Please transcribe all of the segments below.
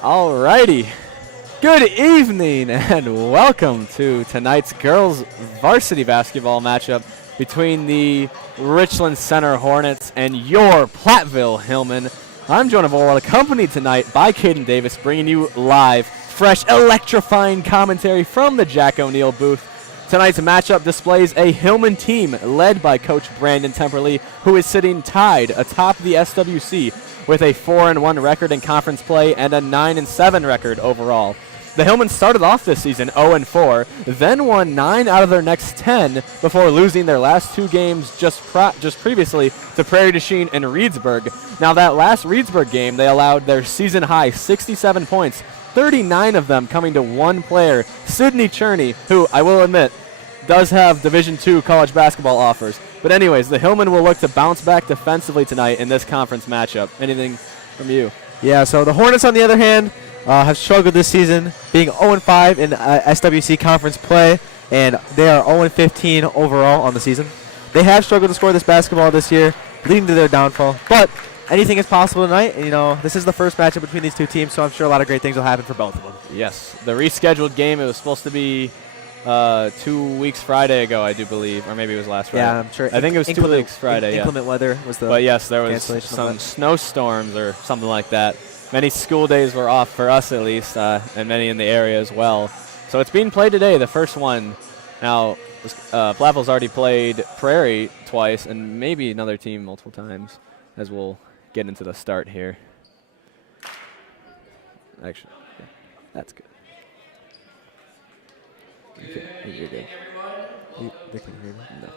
Alrighty. Good evening and welcome to tonight's girls varsity basketball matchup between the Richland Center Hornets and your Platteville Hillmen. I'm Jonah Vorwell, accompanied tonight by Caden Davis, bringing you live, fresh, electrifying commentary from the Jack O'Neill booth. Tonight's matchup displays a Hillman team led by Coach Brandon Temperley, who is sitting tied atop the SWC with a 4-1 record in conference play and a 9-7 record overall. The Hillmen started off this season 0-4, then won 9 out of their next 10 before losing their last 2 games just previously to Prairie du Chien and Reedsburg. Now that last Reedsburg game, they allowed their season high 67 points, 39 of them coming to one player, Sydney Cherney, who I will admit does have Division II college basketball offers. But anyways, the Hillmen will look to bounce back defensively tonight in this conference matchup. Anything from you? Yeah, so the Hornets, on the other hand, have struggled this season, being 0-5 in SWC conference play, and they are 0-15 overall on the season. They have struggled to score this basketball this year, leading to their downfall. But anything is possible tonight, and this is the first matchup between these two teams, so I'm sure a lot of great things will happen for both of them. Yes, the rescheduled game, it was supposed to be 2 weeks Friday ago, I do believe, or maybe it was last Friday. Yeah, I'm sure. I think it was 2 weeks Friday. Inclement weather was the But yes, there was cancellation some snowstorms or something like that. Many school days were off for us at least, and many in the area as well. So it's being played today, the first one. Now, Platteville's already played Prairie twice, and maybe another team multiple times, as we'll get into the start here. Actually, yeah, that's good. Okay, you're good. They can hear me? No.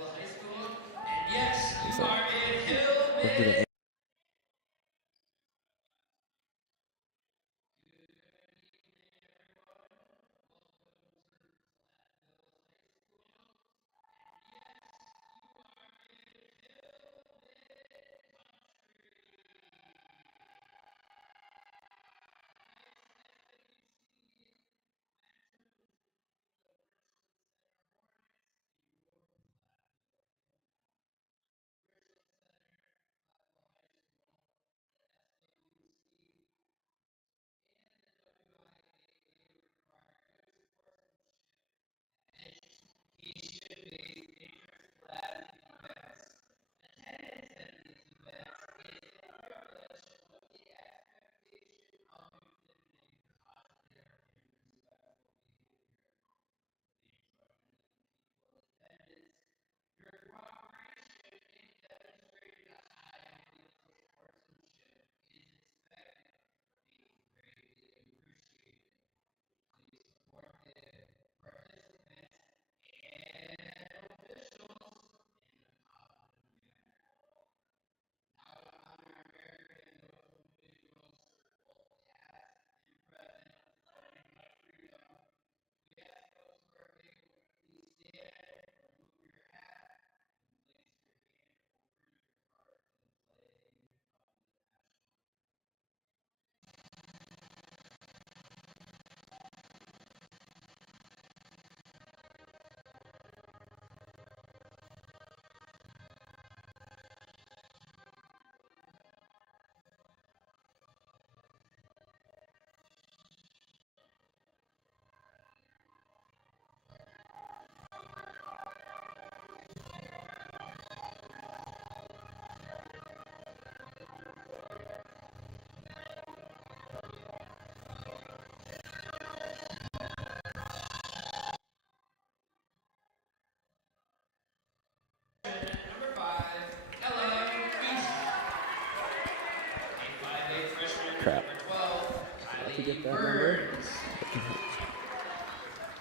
Crap. How'd you get that number?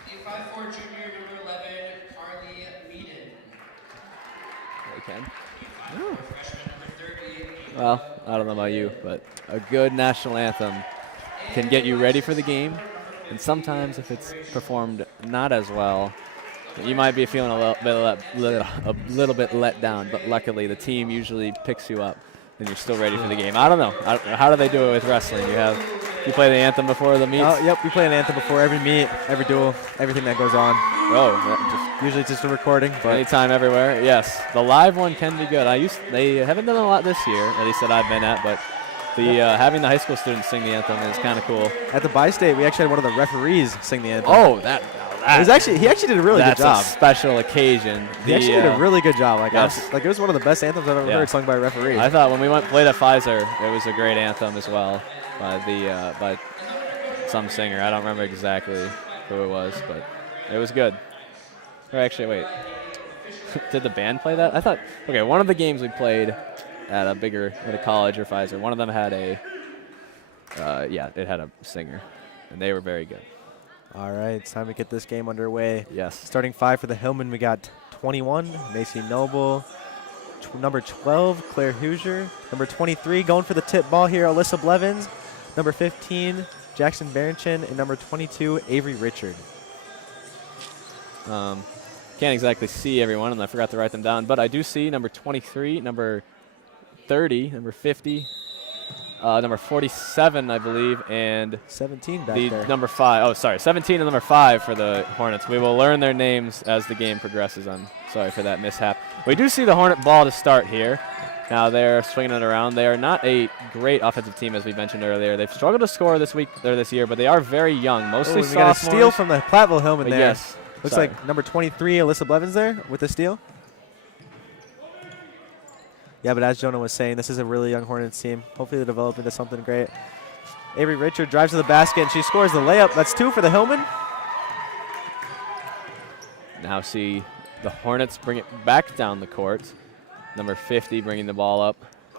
The 5'4" junior, number 11, Carly Meaden. They can. The 5'4" freshman, number 30. Well, I don't know about you, but a good national anthem can get you ready for the game. And sometimes if it's performed not as well, you might be feeling a little bit let down. But luckily, the team usually picks you up, and you're still ready for the game. I don't know. How do they do it with wrestling? You play the anthem before the meets? Oh, yep, we play an anthem before every meet, every duel, everything that goes on. Oh, usually just a recording, but anytime, everywhere. Yes, the live one can be good. They haven't done a lot this year, at least that I've been at, but having the high school students sing the anthem is kind of cool. At the Bi-State, we actually had one of the referees sing the anthem. Oh, He actually did a really good job. That's a special occasion. He actually did a really good job. Like, yes. it was one of the best anthems I've ever heard sung by a referee. I thought when we played at Pfizer, it was a great anthem as well by some singer. I don't remember exactly who it was, but it was good. Or actually, wait. Did the band play that? I thought, okay, one of the games we played at a college or Pfizer, one of them had it had a singer, and they were very good. All right, it's time to get this game underway. Yes. Starting 5 for the Hillman, we got 21, Macy Noble. Number 12, Claire Hoosier. Number 23, going for the tip ball here, Alyssa Blevins. Number 15, Jackson Berenchin. And number 22, Avery Richard. Can't exactly see everyone, and I forgot to write them down, but I do see number 23, number 30, number 50, number 47, I believe, and 17 back the there. number 5. Oh, sorry, 17 and number 5 for the Hornets. We will learn their names as the game progresses. I'm sorry for that mishap. We do see the Hornet ball to start here. Now they're swinging it around. They are not a great offensive team, as we mentioned earlier. They've struggled to score this year, but they are very young, mostly sophomores. We got a steal from the Platteville Hillman there. Yes. Looks like number 23, Alyssa Blevins there with the steal. Yeah, but as Jonah was saying, this is a really young Hornets team. Hopefully they develop into something great. Avery Richard drives to the basket, and she scores the layup. That's 2 for the Hillman. Now see the Hornets bring it back down the court. Number 50 bringing the ball up.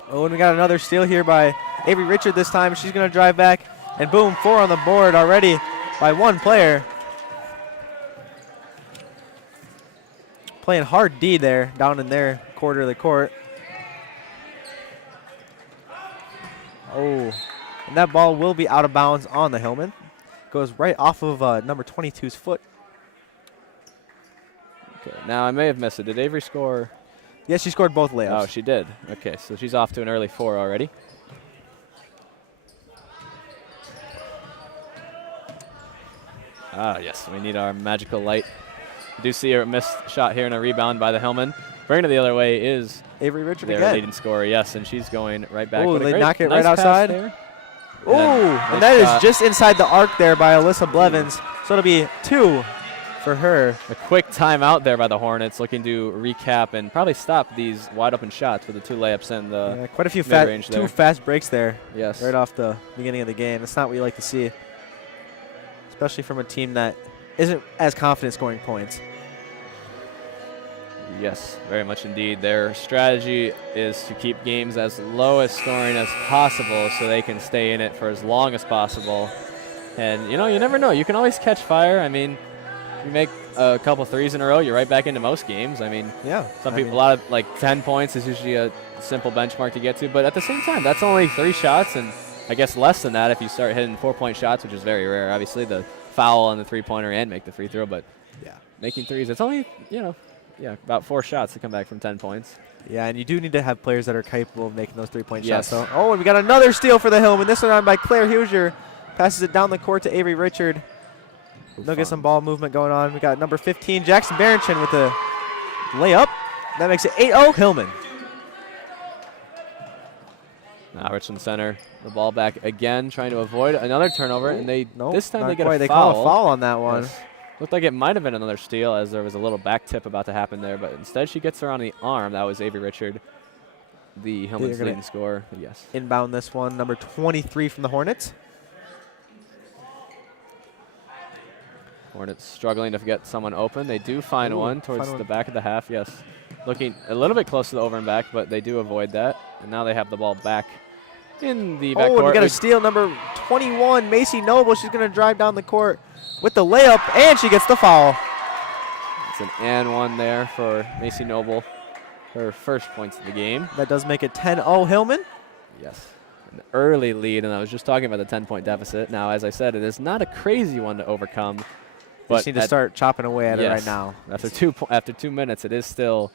Oh, and we got another steal here by Avery Richard this time. She's going to drive back, and boom, 4 on the board already by one player. Playing hard D there, down in their quarter of the court. Oh, and that ball will be out of bounds on the Hillman. Goes right off of number 22's foot. Okay, now I may have missed it. Did Avery score? Yes, she scored both layups. Oh, she did. Okay, so she's off to an early 4 already. Ah, yes, we need our magical light. We do see a missed shot here and a rebound by the Hillman. Bringing it the other way is Avery Richard their again. leading scorer, yes, and she's going right back. Oh, they knock it nice right outside. Oh, and that is just inside the arc there by Alyssa Blevins. So it'll be 2 for her. A quick timeout there by the Hornets, looking to recap and probably stop these wide open shots with the 2 layups and the quite a few mid-range there. 2 fast breaks there. Yes. Right off the beginning of the game. That's not what you like to see, especially from a team that isn't as confident scoring points. Yes, very much indeed. Their strategy is to keep games as low as scoring as possible so they can stay in it for as long as possible. And, you know, you never know. You can always catch fire. I mean, you make a couple threes in a row, you're right back into most games. I mean, yeah. A lot of, like, 10 points is usually a simple benchmark to get to. But at the same time, that's only 3 shots, and I guess less than that if you start hitting 4-point shots, which is very rare. Obviously, the foul on the three-pointer and make the free throw. But, yeah, making threes, it's only, you know, about 4 shots to come back from 10 points. Yeah, and you do need to have players that are capable of making those 3-point yes. shots. So. Oh, and we got another steal for the Hillman. This one on by Claire Hoosier. Passes it down the court to Avery Richard. They'll get some ball movement going on. We got number 15, Jackson Berenchin with the layup. That makes it 8-0 Hillman. Now Richland Center, the ball back again, trying to avoid another turnover. And this time they get quite. a They foul. call a foul on that one. Yes. Looked like it might have been another steal as there was a little back tip about to happen there. But instead she gets her on the arm. That was Avery Richard, the Hillman's leading scorer. Yes. Inbound this one, number 23 from the Hornets. Hornets struggling to get someone open. They do find one towards the back of the half, yes. Looking a little bit close to the over and back, but they do avoid that. And now they have the ball back in the backcourt. Oh, we got a steal, number 21, Macy Noble. She's going to drive down the court with the layup, and she gets the foul. It's an and one there for Macy Noble, her first points of the game. That does make it 10-0 Hillman. Yes. An early lead, and I was just talking about the 10-point deficit. Now, as I said, it is not a crazy one to overcome. But just need to start chopping away at it right now. After 2 minutes, it is still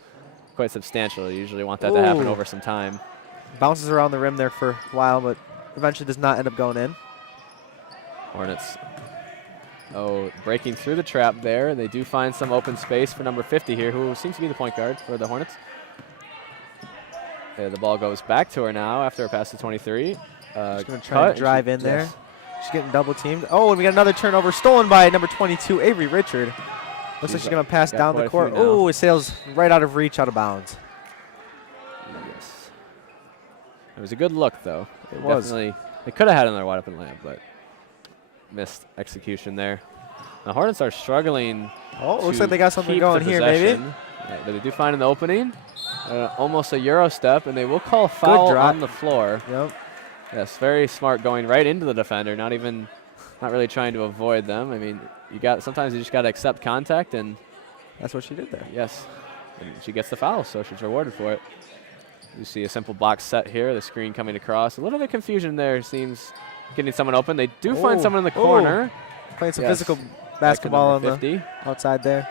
quite substantial. You usually want that to happen over some time. Bounces around the rim there for a while, but eventually does not end up going in. Hornets, breaking through the trap there. They do find some open space for number 50 here, who seems to be the point guard for the Hornets. The ball goes back to her now after a pass to 23. She's going to try to drive in there. Yes. She's getting double teamed. Oh, and we got another turnover stolen by number 22, Avery Richard. Looks like she's going to pass got down quite the a few court. now. Oh, it sails right out of reach, out of bounds. Yes. It was a good look, though. It was. Definitely, they could have had another wide open layup, but missed execution there. The Hornets are struggling. Oh, looks to like they got something keep going the here, maybe. possession. Yeah, but they do find in the opening almost a Euro step, and they will call a foul drive. on the floor. Yep. Yes, very smart, going right into the defender, not really trying to avoid them. I mean, sometimes you just got to accept contact, and That's what she did there. yes, and she gets the foul, so she's rewarded for it. You see a simple box set here, the screen coming across. A little bit of confusion there, seems getting someone open. They do find someone in the corner. Playing some Yes. physical Back to basketball on number the 50. outside there.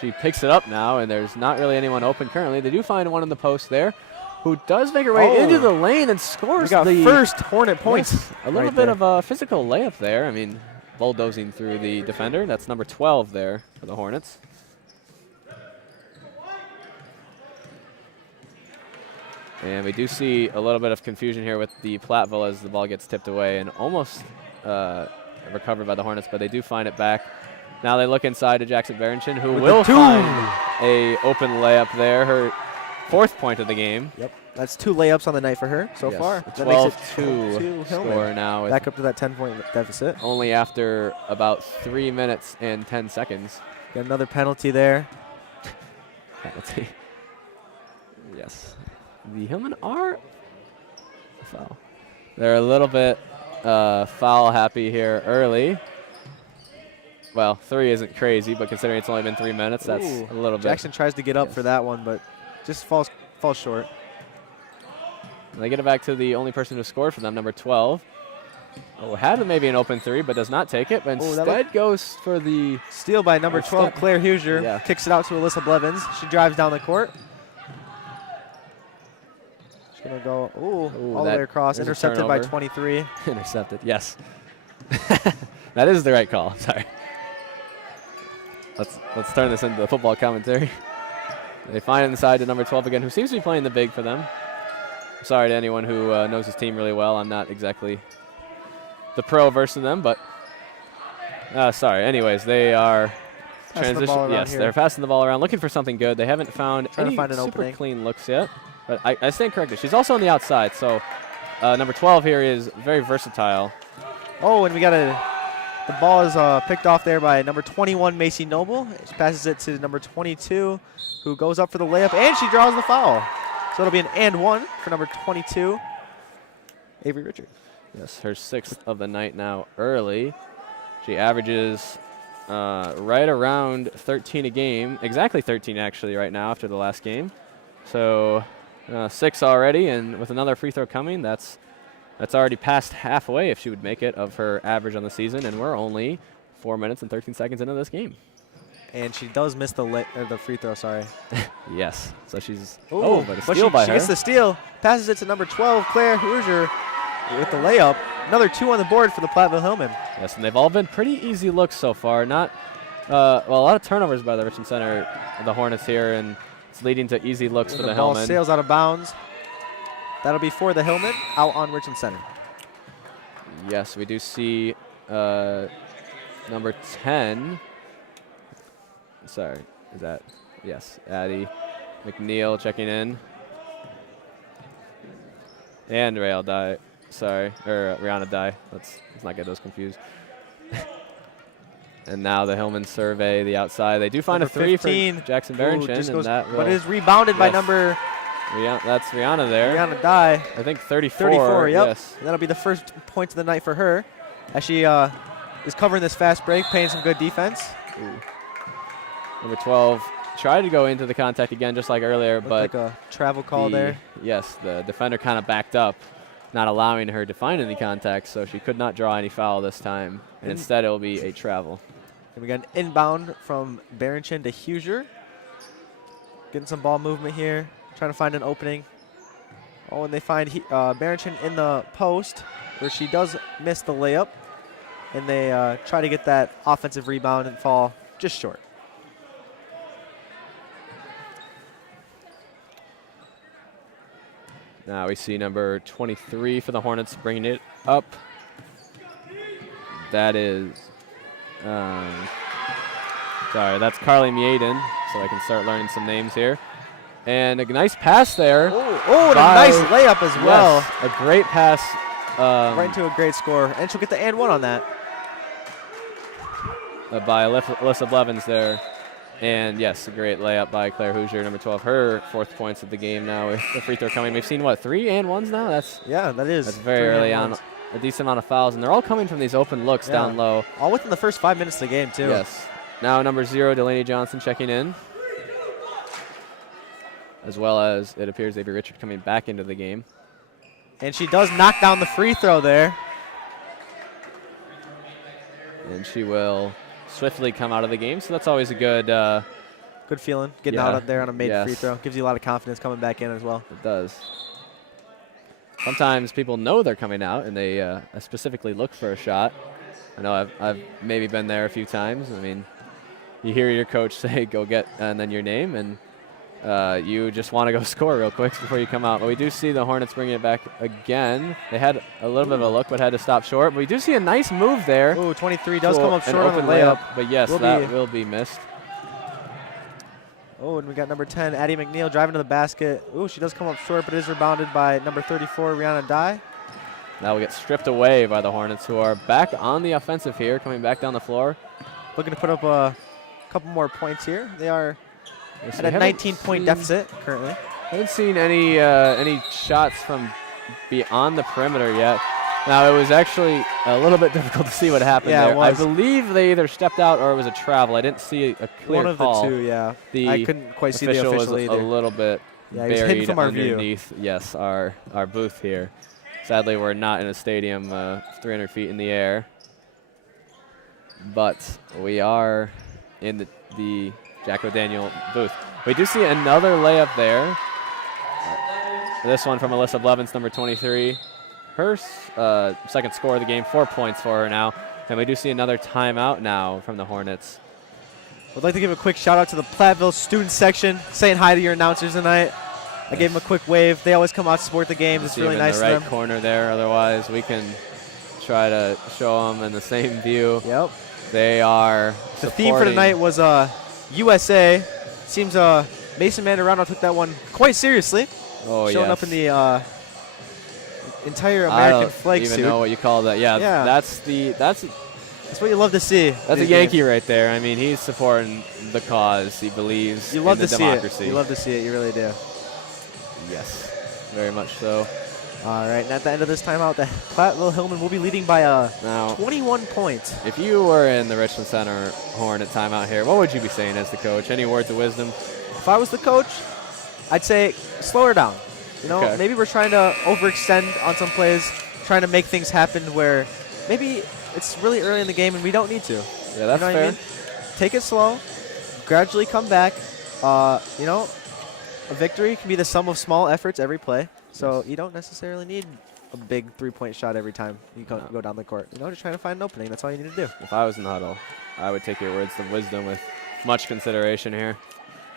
She picks it up now, and there's not really anyone open currently. They do find one in the post there, who does make her way into the lane and We scores got the first Hornet points. Yes, a little right bit there. of a physical layup there. I mean, bulldozing through the defender. That's number 12 there for the Hornets. And we do see a little bit of confusion here with the Platteville as the ball gets tipped away and almost recovered by the Hornets, but they do find it back. Now they look inside to Jackson Barrington, who With will the two. find a open layup there, her 4th point of the game. Yep. That's 2 layups on the night for her so Yes, far. a That makes it 12-2 12-2 Hillman. score now, with Back up to that 10-point deficit. only after about 3 minutes and 10 seconds. Got another penalty there. Penalty. Yes. The Hillmen are foul. They're a little bit foul happy here early. Well, 3 isn't crazy, but considering it's only been 3 minutes, that's Ooh. a little bit. Jackson tries to get up for that one, but just falls short. They get it back to the only person who scored for them, number 12. Oh, had maybe an open 3, but does not take it, but instead goes for the Steal by number 12, Claire Huser. Yeah. Kicks it out to Alyssa Blevins. She drives down the court. She's going to go all the way across. is a Intercepted by turnover. 23. Intercepted, yes. That is the right call, sorry. Let's turn this into the football commentary. They find it inside to number 12 again, who seems to be playing the big for them. Sorry to anyone who knows his team really well. I'm not exactly the pro versus them, but sorry. Anyways, they are transition. Yes, they're passing the ball around, looking for something good. They haven't found any find an super opening. clean looks yet, but I stand corrected. She's also on the outside, so number 12 here is very versatile. Oh, and we got the ball is picked off there by number 21, Macy Noble. She passes it to number 22, who goes up for the layup, and she draws the foul. So it'll be an and 1 for number 22, Avery Richard. Yes, her 6th of the night now early. She averages right around 13 a game, exactly 13 actually right now after the last game. So 6 already, and with another free throw coming, that's already past halfway if she would make it of her average on the season, and we're only 4 minutes and 13 seconds into this game. And she does miss the free throw, sorry. Yes, so she's, Ooh, but a but steal by she her. gets the steal, passes it to number 12, Claire Huser, with the layup. Another 2 on the board for the Platteville Hillmen. Yes, and they've all been pretty easy looks so far. Not, well, a lot of turnovers by the Richland Center, the Hornets here, and it's leading to easy looks for the ball Hillmen. sails out of bounds. That'll be for the Hillmen, out on Richland Center. Yes, we do see number 10. Sorry, is that? Yes, Addie McNeil checking in. And Rael Dye. Sorry, or Rihanna Dye. Let's not get those confused. And now the Hillmen survey the outside. They do find Number a 3 15. for Jackson Ooh, Barrington, just and goes, that but will, is rebounded by Yes. number that's Rihanna there. Rihanna Dye. I think 34. 34, yep. Yes. And that'll be the first point of the night for her, as she is covering this fast break, playing some good defense. Ooh. Number 12 tried to go into the contact again, just like earlier, Looked but like a travel call there. Yes, the defender kind of backed up, not allowing her to find any contact, so she could not draw any foul this time, and instead it will be a travel. And we got an inbound from Barrington to Huser. Getting some ball movement here, trying to find an opening. Oh, and they find Barrington in the post, where she does miss the layup, and they try to get that offensive rebound and fall just short. Now we see number 23 for the Hornets bringing it up. That is, sorry, that's Carly Mieden, so I can start learning some names here. And a nice pass there. And a nice layup as well. Yes, a great pass. Right into a great score. And she'll get the and one on that. By Alyssa Blevins there. And yes, a great layup by Claire Hoosier, number 12. Her 4th points of the game now with the free throw coming. We've seen, what, 3 and 1s now? That's very early on. A decent amount of fouls. And they're all coming from these open looks down low. All within the first 5 minutes of the game, too. Yes. Now number 0, Delaney Johnson checking in. As well as, it appears, Avery Richard coming back into the game. And she does knock down the free throw there. And she will swiftly come out of the game, so that's always a good good feeling, getting out there on a made free throw. Gives you a lot of confidence coming back in as well. It does. Sometimes people know they're coming out, and they specifically look for a shot. I know I've maybe been there a few times. I mean, you hear your coach say, go get, and then your name, and you just want to go score real quick before you come out. But we do see the Hornets bringing it back again. They had a little bit of a look, but had to stop short. But we do see a nice move there. Ooh, 23 does come up short on the layup. layup. But yes, that will be missed. Oh, and we got number 10, Addie McNeil, driving to the basket. Ooh, she does come up short, but is rebounded by number 34, Rihanna Dye. Now we get stripped away by the Hornets, who are back on the offensive here, coming back down the floor. Looking to put up a couple more points here. They are at a 19-point deficit currently. Haven't seen any shots from beyond the perimeter yet. Now, it was actually a little bit difficult to see what happened there. I believe they either stepped out or it was a travel. I didn't see a clear call. One of the two, yeah. I couldn't quite see the official official was either. A little bit buried from our underneath, yes, our booth here. Sadly, we're not in a stadium 300 feet in the air. But we are in the Jack O'Daniel booth. We do see another layup there. This one from Alyssa Blevins, number 23. Her second score of the game, 4 points for her now. And we do see another timeout now from the Hornets. I'd like to give a quick shout out to the Platteville student section, saying hi to your announcers tonight. I gave them a quick wave. They always come out to support the games. It's really nice of them. In the right corner there. Otherwise, we can try to show them in the same view. Yep. They are The theme for tonight was USA. Seems Mason Mandarano took that one quite seriously. Oh, Showing up in the entire American flag suit. I don't even know what you call that. Yeah, that's what you love to see. That's a Yankee right there. I mean, he's supporting the cause. He believes in the democracy. You love to see it. You really do. Yes, very much so. All right, and at the end of this timeout, the Platteville Hillman will be leading by 21 points. If you were in the Richland Center Hornet timeout here, what would you be saying as the coach? Any words of wisdom? If I was the coach, I'd say slow her down. You know, maybe we're trying to overextend on some plays, trying to make things happen where maybe it's really early in the game and we don't need to. Yeah, that's fair. I mean? Take it slow, gradually come back. You know, a victory can be the sum of small efforts every play. So you don't necessarily need a big three-point shot every time you go down the court. You know, just trying to find an opening. That's all you need to do. If I was in the huddle, I would take your words of wisdom with much consideration here.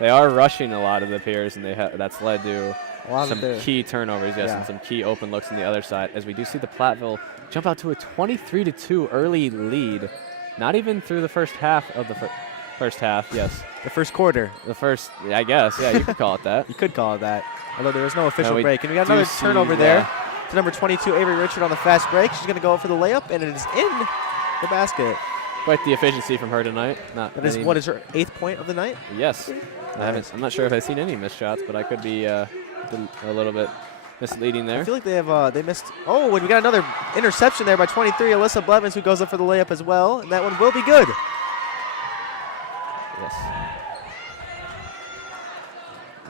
They are rushing a lot of the peers, and that's led to some key turnovers, and some key open looks on the other side. As we do see the Platteville jump out to a 23-2 early lead. Not even through the first half of the first half. Yes, the first quarter. The first, I guess. Yeah, you could call it that. You could call it that. Although there was no official break. And we got another turnover there to number 22, Avery Richard, on the fast break. She's going to go for the layup, and it is in the basket. Quite the efficiency from her tonight. That is, what is her 8th point of the night? Yes. I'm not sure if I've seen any missed shots, but I could be a little bit misleading there. I feel like they missed. Oh, and we got another interception there by 23, Alyssa Blevins, who goes up for the layup as well, and that one will be good. Yes.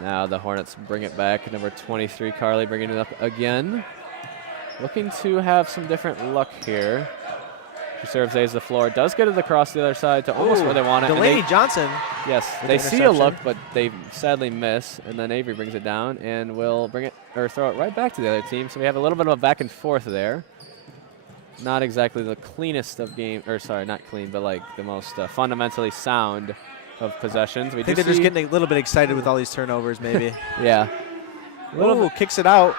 Now the Hornets bring it back. Number 23, Carly, bringing it up again. Looking to have some different luck here. She serves A's the floor. Does get it across the other side to almost where they want it. Delaney Johnson. Yes, they see a look, but they sadly miss. And then Avery brings it down and will bring it or throw it right back to the other team. So we have a little bit of a back and forth there. Not exactly the cleanest of game, or sorry, not clean, but like the most fundamentally sound of possessions. I think they're just getting a little bit excited with all these turnovers, maybe. Yeah. Kicks it out.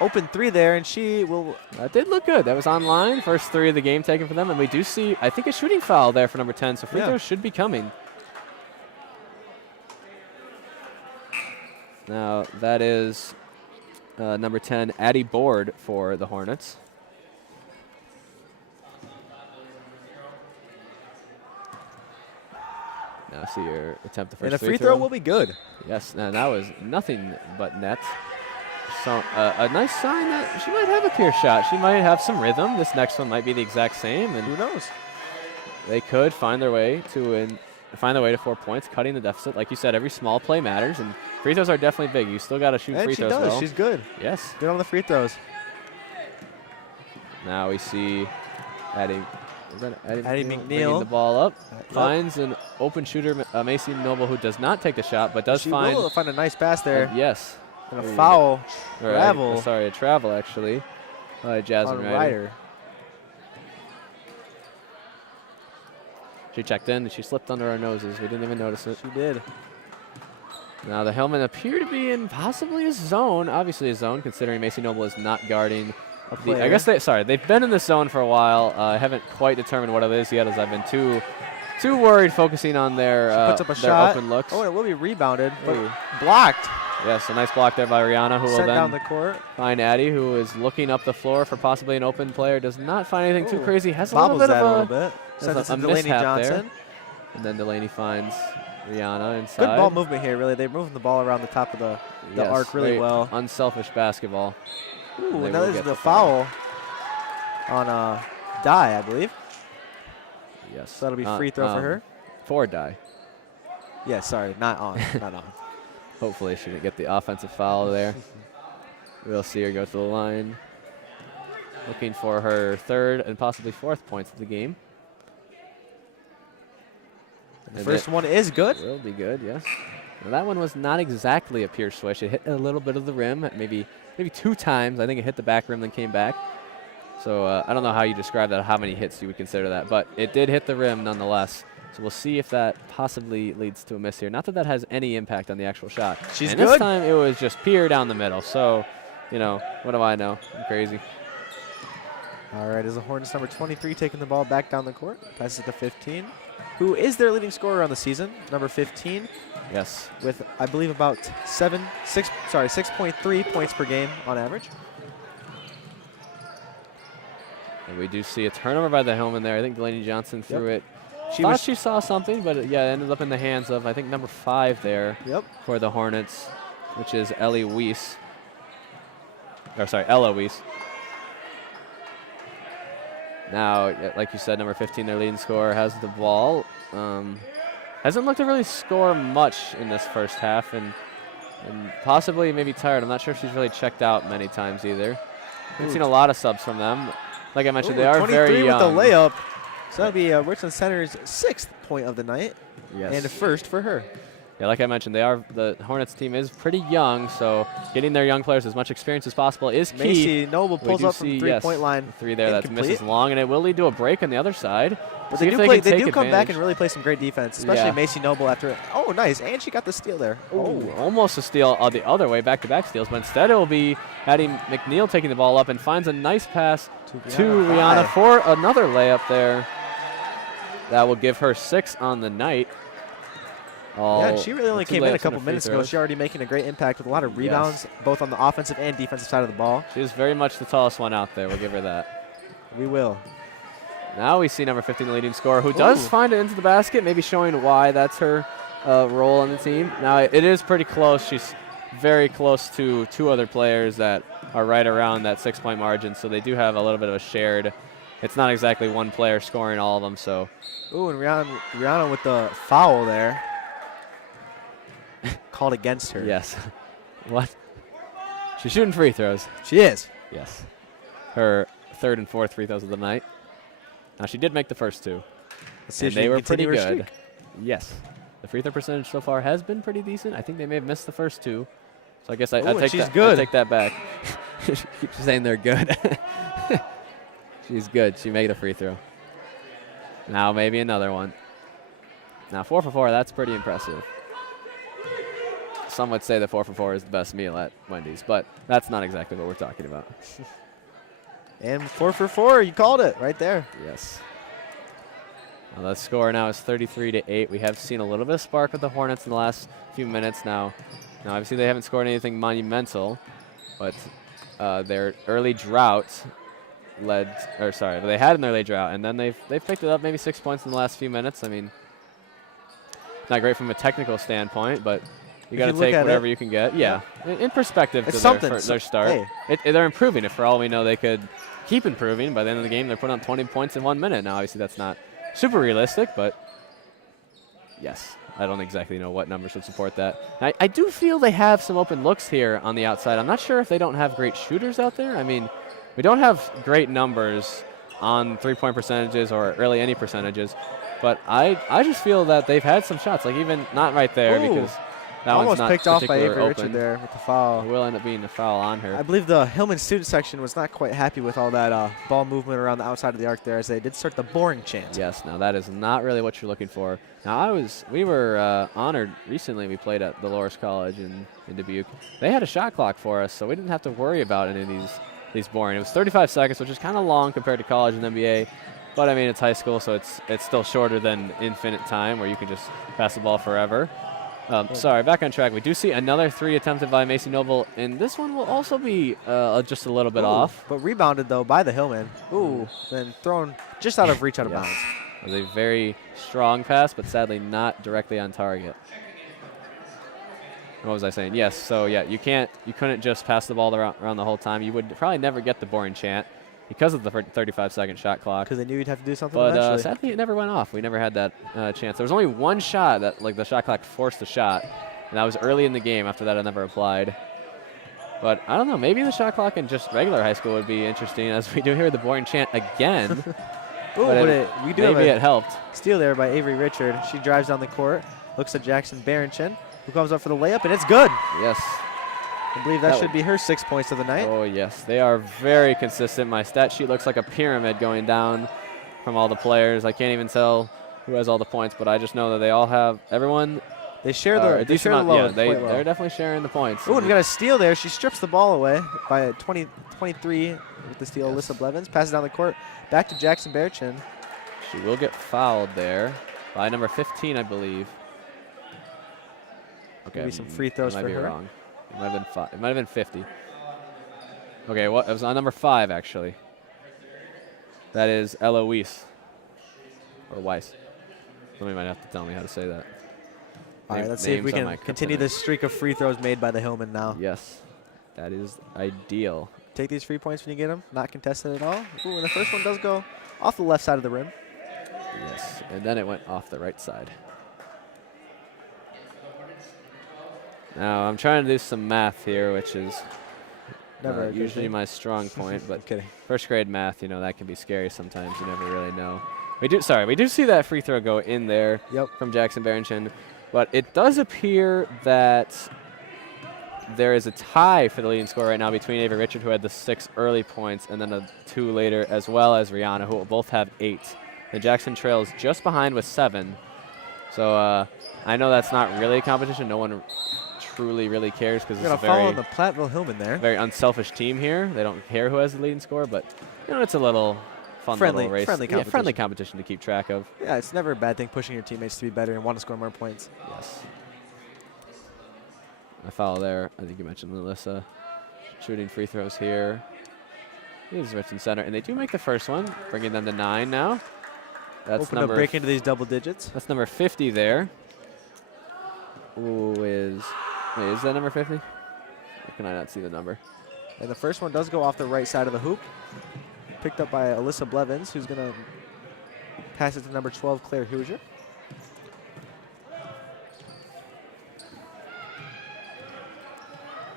open three there, and she will. That did look good. That was online. First 3 of the game taken for them. And we do see, I think, a shooting foul there for number 10. So free throws should be coming. Now, that is number 10, Addie Board for the Hornets. Now, see your attempt the first And a free throw will be good. Yes, and that was nothing but net. So a nice sign that she might have a pure shot. She might have some rhythm. This next one might be the exact same, and who knows? they could find their way to 4 points, cutting the deficit. Like you said, every small play matters, and free throws are definitely big. You still got to shoot And free she throws does. well. She's good. Yes. Good on the free throws. Now we see Addie. Is that Addie McNeil. bringing the ball up? Yep. Finds an open shooter, Macy Noble, who does not take the shot, but does She find. will find a nice pass there. Yes. And a foul. Or, Travel. sorry, a travel actually. Jasmine on Ryder. She checked in and she slipped under our noses. We didn't even notice it. She did. Now the Hillmen appear to be in possibly a zone. Obviously a zone, considering Macy Noble is not guarding. I guess they've been in the zone for a while. I haven't quite determined what it is yet, as I've been too worried focusing on their, puts up a their shot. open looks. Oh, and it will be rebounded, but Ooh. blocked. Yes, a nice block there by Rihanna, who will Sent then down the court. find Addie, who is looking up the floor for possibly an open player. Does not find anything too Ooh. crazy. Has Bobbles a little bit that a of little bit. Sends it a to Delaney mishap Johnson. there. And then Delaney finds Rihanna inside. Good ball movement here, really. They're moving the ball around the top of the Yes, arc really very well. Unselfish basketball. Ooh, they and now will this is get the the foul on Dye, I believe. Yes. So that'll be free throw for her. For Die. Yeah, sorry, not on. Not on. Hopefully she didn't get the offensive foul there. We'll see her go to the line. Looking for her 3rd and possibly 4th points of the game. The first one is good. Will be good, yes. Now that one was not exactly a pure swish. It hit a little bit of the rim, maybe 2 times. I think it hit the back rim, then came back. So I don't know how you describe that, how many hits you would consider that, but it did hit the rim nonetheless. So we'll see if that possibly leads to a miss here. Not that that has any impact on the actual shot. She's and good. This time it was just pure down the middle. So, you know, what do I know? I'm crazy. All right, is the Hornets number 23 taking the ball back down the court. Passes it to 15. Who is their leading scorer on the season? Number 15. Yes. With, I believe, about 6.3 points per game on average. And we do see a turnover by the Hillman there. I think Delaney Johnson threw it. She saw something, but it ended up in the hands of, I think, number 5 there for the Hornets, which is Ella Weiss. Now, like you said, number 15, their leading scorer, has the ball. Hasn't looked to really score much in this first half, and possibly maybe tired. I'm not sure if she's really checked out many times either. We've seen a lot of subs from them. Like I mentioned, they are very young. 23 with the layup. So that'll be Richland Center's 6th point of the night. Yes. And a first for her. Yeah, like I mentioned, the Hornets team is pretty young, so getting their young players as much experience as possible is key. Macy Noble pulls up from three-point line. 3 there, that Incomplete. misses long, and it will lead to a break on the other side. But See they if do, can they take do come back advantage. and really play some great defense, especially Yeah. Macy Noble after it. Oh, nice. And she got the steal there. Oh, almost a steal the other way, back-to-back steals, but instead it will be Addie McNeil taking the ball up and finds a nice pass to Rihanna for another layup there. That will give her 6 on the night. Yeah, and she really only 2 came in layups a couple and free minutes ago. throws. She's already making a great impact with a lot of rebounds, both on the offensive and defensive side of the ball. She is very much the tallest one out there. We'll give her that. We will. Now we see number 15, the leading scorer, who does find it into the basket, maybe showing why that's her role on the team. Now, it is pretty close. She's very close to 2 other players that are right around that 6-point margin, so they do have a little bit of a shared. It's not exactly one player scoring all of them, so. Ooh, and Rihanna with the foul there. Called against her. Yes. What? She's shooting free throws. She is. Yes. Her 3rd and 4th free throws of the night. Now, she did make the first 2. Let's see and if she they can were pretty continue her good. streak. Yes. The free throw percentage so far has been pretty decent. I think they may have missed the first 2. So I guess I Ooh, take she's that. good. I take that back. She keeps saying they're good. She's good. She made a free throw. Now maybe another one. Now 4 for 4. That's pretty impressive. some would say the 4 for 4 is the best meal at Wendy's, but that's not exactly what we're talking about. And 4 for 4, you called it right there. Yes. Well, the score now is 33-8. We have seen a little bit of spark with the Hornets in the last few minutes now. Now, obviously, they haven't scored anything monumental, but their early drought led, or sorry, they had an early drought, and then they've picked it up, maybe 6 points in the last few minutes. I mean, not great from a technical standpoint, but you got to take whatever you can get. Yeah, in perspective to their start. Hey. They're improving. If for all we know, they could keep improving. By the end of the game, they're putting on 20 points in 1 minute. Now, obviously, that's not super realistic, but yes, I don't exactly know what numbers would support that. I do feel they have some open looks here on the outside. I'm not sure if they don't have great shooters out there. I mean, we don't have great numbers on three-point percentages or really any percentages, but I just feel that they've had some shots, like even not right there because that almost one's not picked off by Avery open. Richard there with the foul. It will end up being a foul on her. I believe the Hillman student section was not quite happy with all that ball movement around the outside of the arc there, as they did start the boring chant. Yes, now that is not really what you're looking for. Now we were honored recently. We played at the Loras College in Dubuque. They had a shot clock for us, so we didn't have to worry about any of these boring. It was 35 seconds, which is kind of long compared to college and NBA. But I mean, it's high school, so it's still shorter than infinite time where you can just pass the ball forever. Sorry, back on track. We do see another 3 attempted by Macy Noble, and this one will also be just a little bit off. But rebounded, though, by the Hillman. Then thrown just out of reach, out of bounds. It was a very strong pass, but sadly not directly on target. What was I saying? Yes, so yeah, you couldn't just pass the ball around the whole time. You would probably never get the boring chant because of the 35-second shot clock. Because they knew you'd have to do something but eventually. Sadly, it never went off. We never had that chance. There was only one shot that the shot clock forced the shot, and that was early in the game. After that, it never applied. But I don't know. Maybe the shot clock in just regular high school would be interesting, as we do hear the boring chant again. Maybe it helped. Steal there by Avery Richard. She drives down the court, looks at Jackson Barrington, who comes up for the layup, and it's good. Yes. I believe that should be her 6 points of the night. Oh, yes. They are very consistent. My stat sheet looks like a pyramid going down from all the players. I can't even tell who has all the points, but I just know that they all have everyone. They share the load. Yeah, they're definitely sharing the points. Oh, and we got a steal there. She strips the ball away by 23 with the steal. Alyssa Blevins passes down the court back to Jackson Barrington. She will get fouled there by number 15, I believe. Okay, maybe some free throws for her. I might be wrong. It might have been 5. It might have been 50. Okay, it was on number 5 actually. That is Eloise or Weiss. Somebody might have to tell me how to say that. All right, let's see if we can continue this streak of free throws made by the Hillman now. Yes, that is ideal. Take these free points when you get them, not contested at all. Ooh, and the first one does go off the left side of the rim. Yes, and then it went off the right side. Now, I'm trying to do some math here, which is never usually my strong point, but kidding. First grade math, that can be scary sometimes. You never really know. We do see that free throw go in there from Jackson Barrington, but it does appear that there is a tie for the leading scorer right now between Avery Richard, who had the 6 early points, and then 2 later, as well as Rihanna, who will both have 8. And Jackson trails just behind with 7. So I know that's not really a competition. No one truly really cares because it's a follow the Platteville Hillman there. Very unselfish team here. They don't care who has the leading score, but it's a little fun little race. Friendly competition to keep track of. Yeah, it's never a bad thing pushing your teammates to be better and want to score more points. Yes. A foul there. I think you mentioned Melissa shooting free throws here. Here's Richland Center, and they do make the first one, bringing them to 9 now. That's Open to break into these double digits. That's number 50 there. Wait, is that number 50? Or can I not see the number? And the first one does go off the right side of the hoop. Picked up by Alyssa Blevins, who's going to pass it to number 12, Claire Hoosier.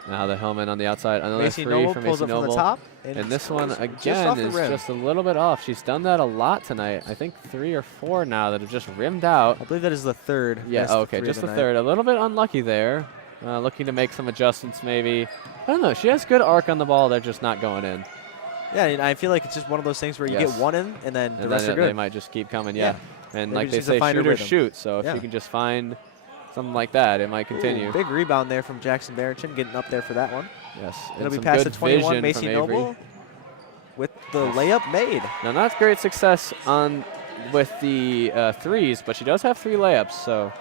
Now the Hillman on the outside. Another Macy free Noble from pulls Macy up from Noble. the top. And this one, again, is just a little bit off. She's done that a lot tonight. I think 3 or 4 now that have just rimmed out. I believe that is the third. Yeah, okay, just the third. A little bit unlucky there. Looking to make some adjustments maybe. I don't know. She has good arc on the ball. They're just not going in. Yeah, and I feel like it's just one of those things where you get one in, and then the rest are good. They might just keep coming, yeah. And maybe like they say, shooters shoot. So if you can just find something like that. It might continue. Ooh, big rebound there from Jackson Barrington, getting up there for that one. Yes. It'll and be some past the good 21, vision Macy from Avery. Noble with the layup made. Now, not great success with the threes, but she does have 3 layups, so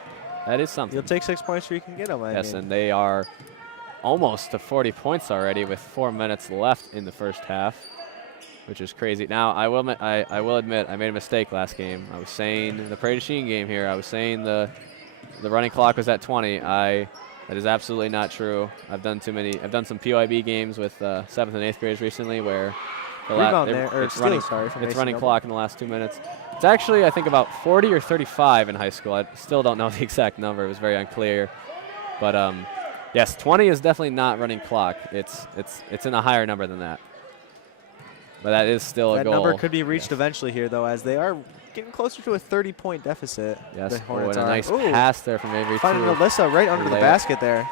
that is something. You'll take 6 points where you can get them, I Yes, mean. and they are almost to 40 points already with 4 minutes left in the first half, which is crazy. Now, I will admit I made a mistake last game. I was saying the Prairie du Chien game here, I was saying the running clock was at 20. That is absolutely not true. I've done some PYB games with 7th and 8th graders recently where it's running clock in the last 2 minutes. It's actually, I think, about 40 or 35 in high school. I still don't know the exact number. It was very unclear. But yes, 20 is definitely not running clock. It's in a higher number than that. But that is still a goal. That number could be reached eventually here, though, as they are getting closer to a 30-point deficit. Yes, the Hornets and a nice are. pass there from Avery. Finding Alyssa right under the basket there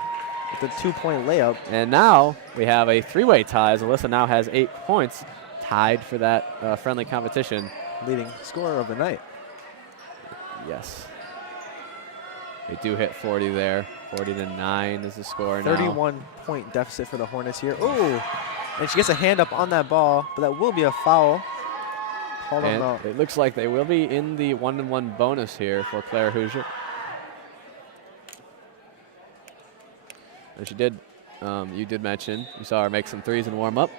with the 2-point layup. And now we have a 3-way tie as Alyssa now has 8 points, tied for that friendly competition. Leading scorer of the night. Yes. They do hit 40 there. 40-9 is the score now. 31-point deficit for the Hornets here. Ooh, and she gets a hand up on that ball, but that will be a foul. Hold on, no. It looks like they will be in the 1-1 bonus here for Claire Hoosier. And she did, you did mention, you saw her make some threes and warm up.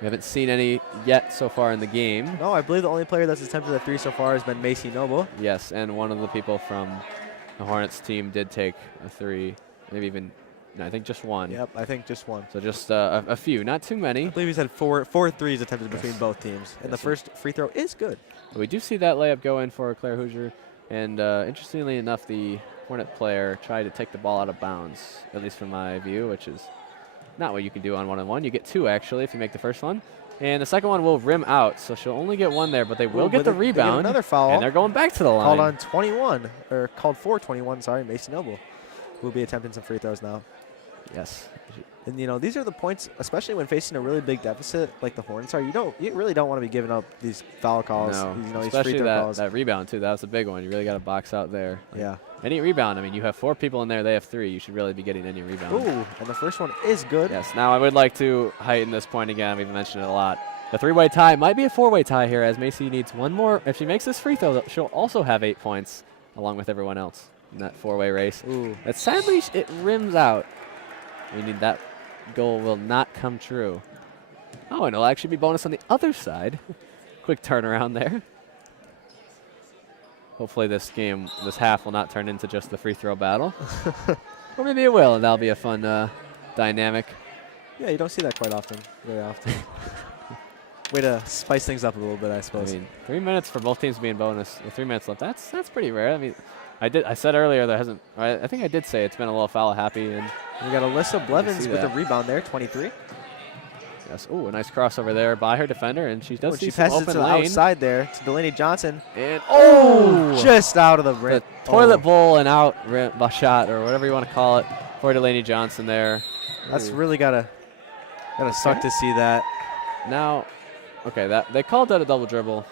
We haven't seen any yet so far in the game. No, I believe the only player that's attempted a 3 so far has been Macy Noble. Yes, and one of the people from the Hornets team did take a 3, maybe even, no, I think just 1. Yep, I think just 1. So just a few, not too many. I believe he's had four threes attempted between both teams, and the first free throw is good. But we do see that layup go in for Claire Hoosier, and interestingly enough, the Hornet player tried to take the ball out of bounds, at least from my view, which is not what you can do on 1-on-1. You get 2 actually if you make the first one, and the second one will rim out, so she'll only get 1 there, but they will get the rebound. They get another foul. And they're going back to the line. Called on 21, or called for 21. Sorry, Macy Noble will be attempting some free throws now. Yes. And, you know, these are the points, especially when facing a really big deficit like the Hornets are. You really don't want to be giving up these foul calls. No, these, these especially free throw calls. that rebound, too. That was a big one. You really got to box out there. Like yeah. Any rebound. I mean, you have 4 people in there. They have 3. You should really be getting any rebound. Ooh, and the first one is good. Yes. Now, I would like to heighten this point again. We've mentioned it a lot. The 3-way tie might be a 4-way tie here, as Macy needs 1 more. If she makes this free throw, she'll also have 8 points, along with everyone else in that 4-way race. Ooh. But sadly, it rims out. Meaning that goal will not come true. Oh, and it'll actually be bonus on the other side. Quick turnaround there. Hopefully this half will not turn into just the free throw battle. Or maybe it will, and that'll be a fun dynamic. Yeah, you don't see that quite often, very often. Way to spice things up a little bit, I suppose. I mean, 3 minutes for both teams being bonus with 3 minutes left. That's pretty rare. I mean, I said earlier there hasn't. I think I did say it's been a little foul happy, and we got Alyssa Blevins with the rebound there, 23. Yes. Oh, a nice crossover there by her defender, and she does see she some passes open it to lane. the outside there to Delaney Johnson. And just out of the rim. The toilet bowl and out rim shot, or whatever you want to call it, for Delaney Johnson there. That's really gotta suck to see that. Now, okay, they called that a double dribble.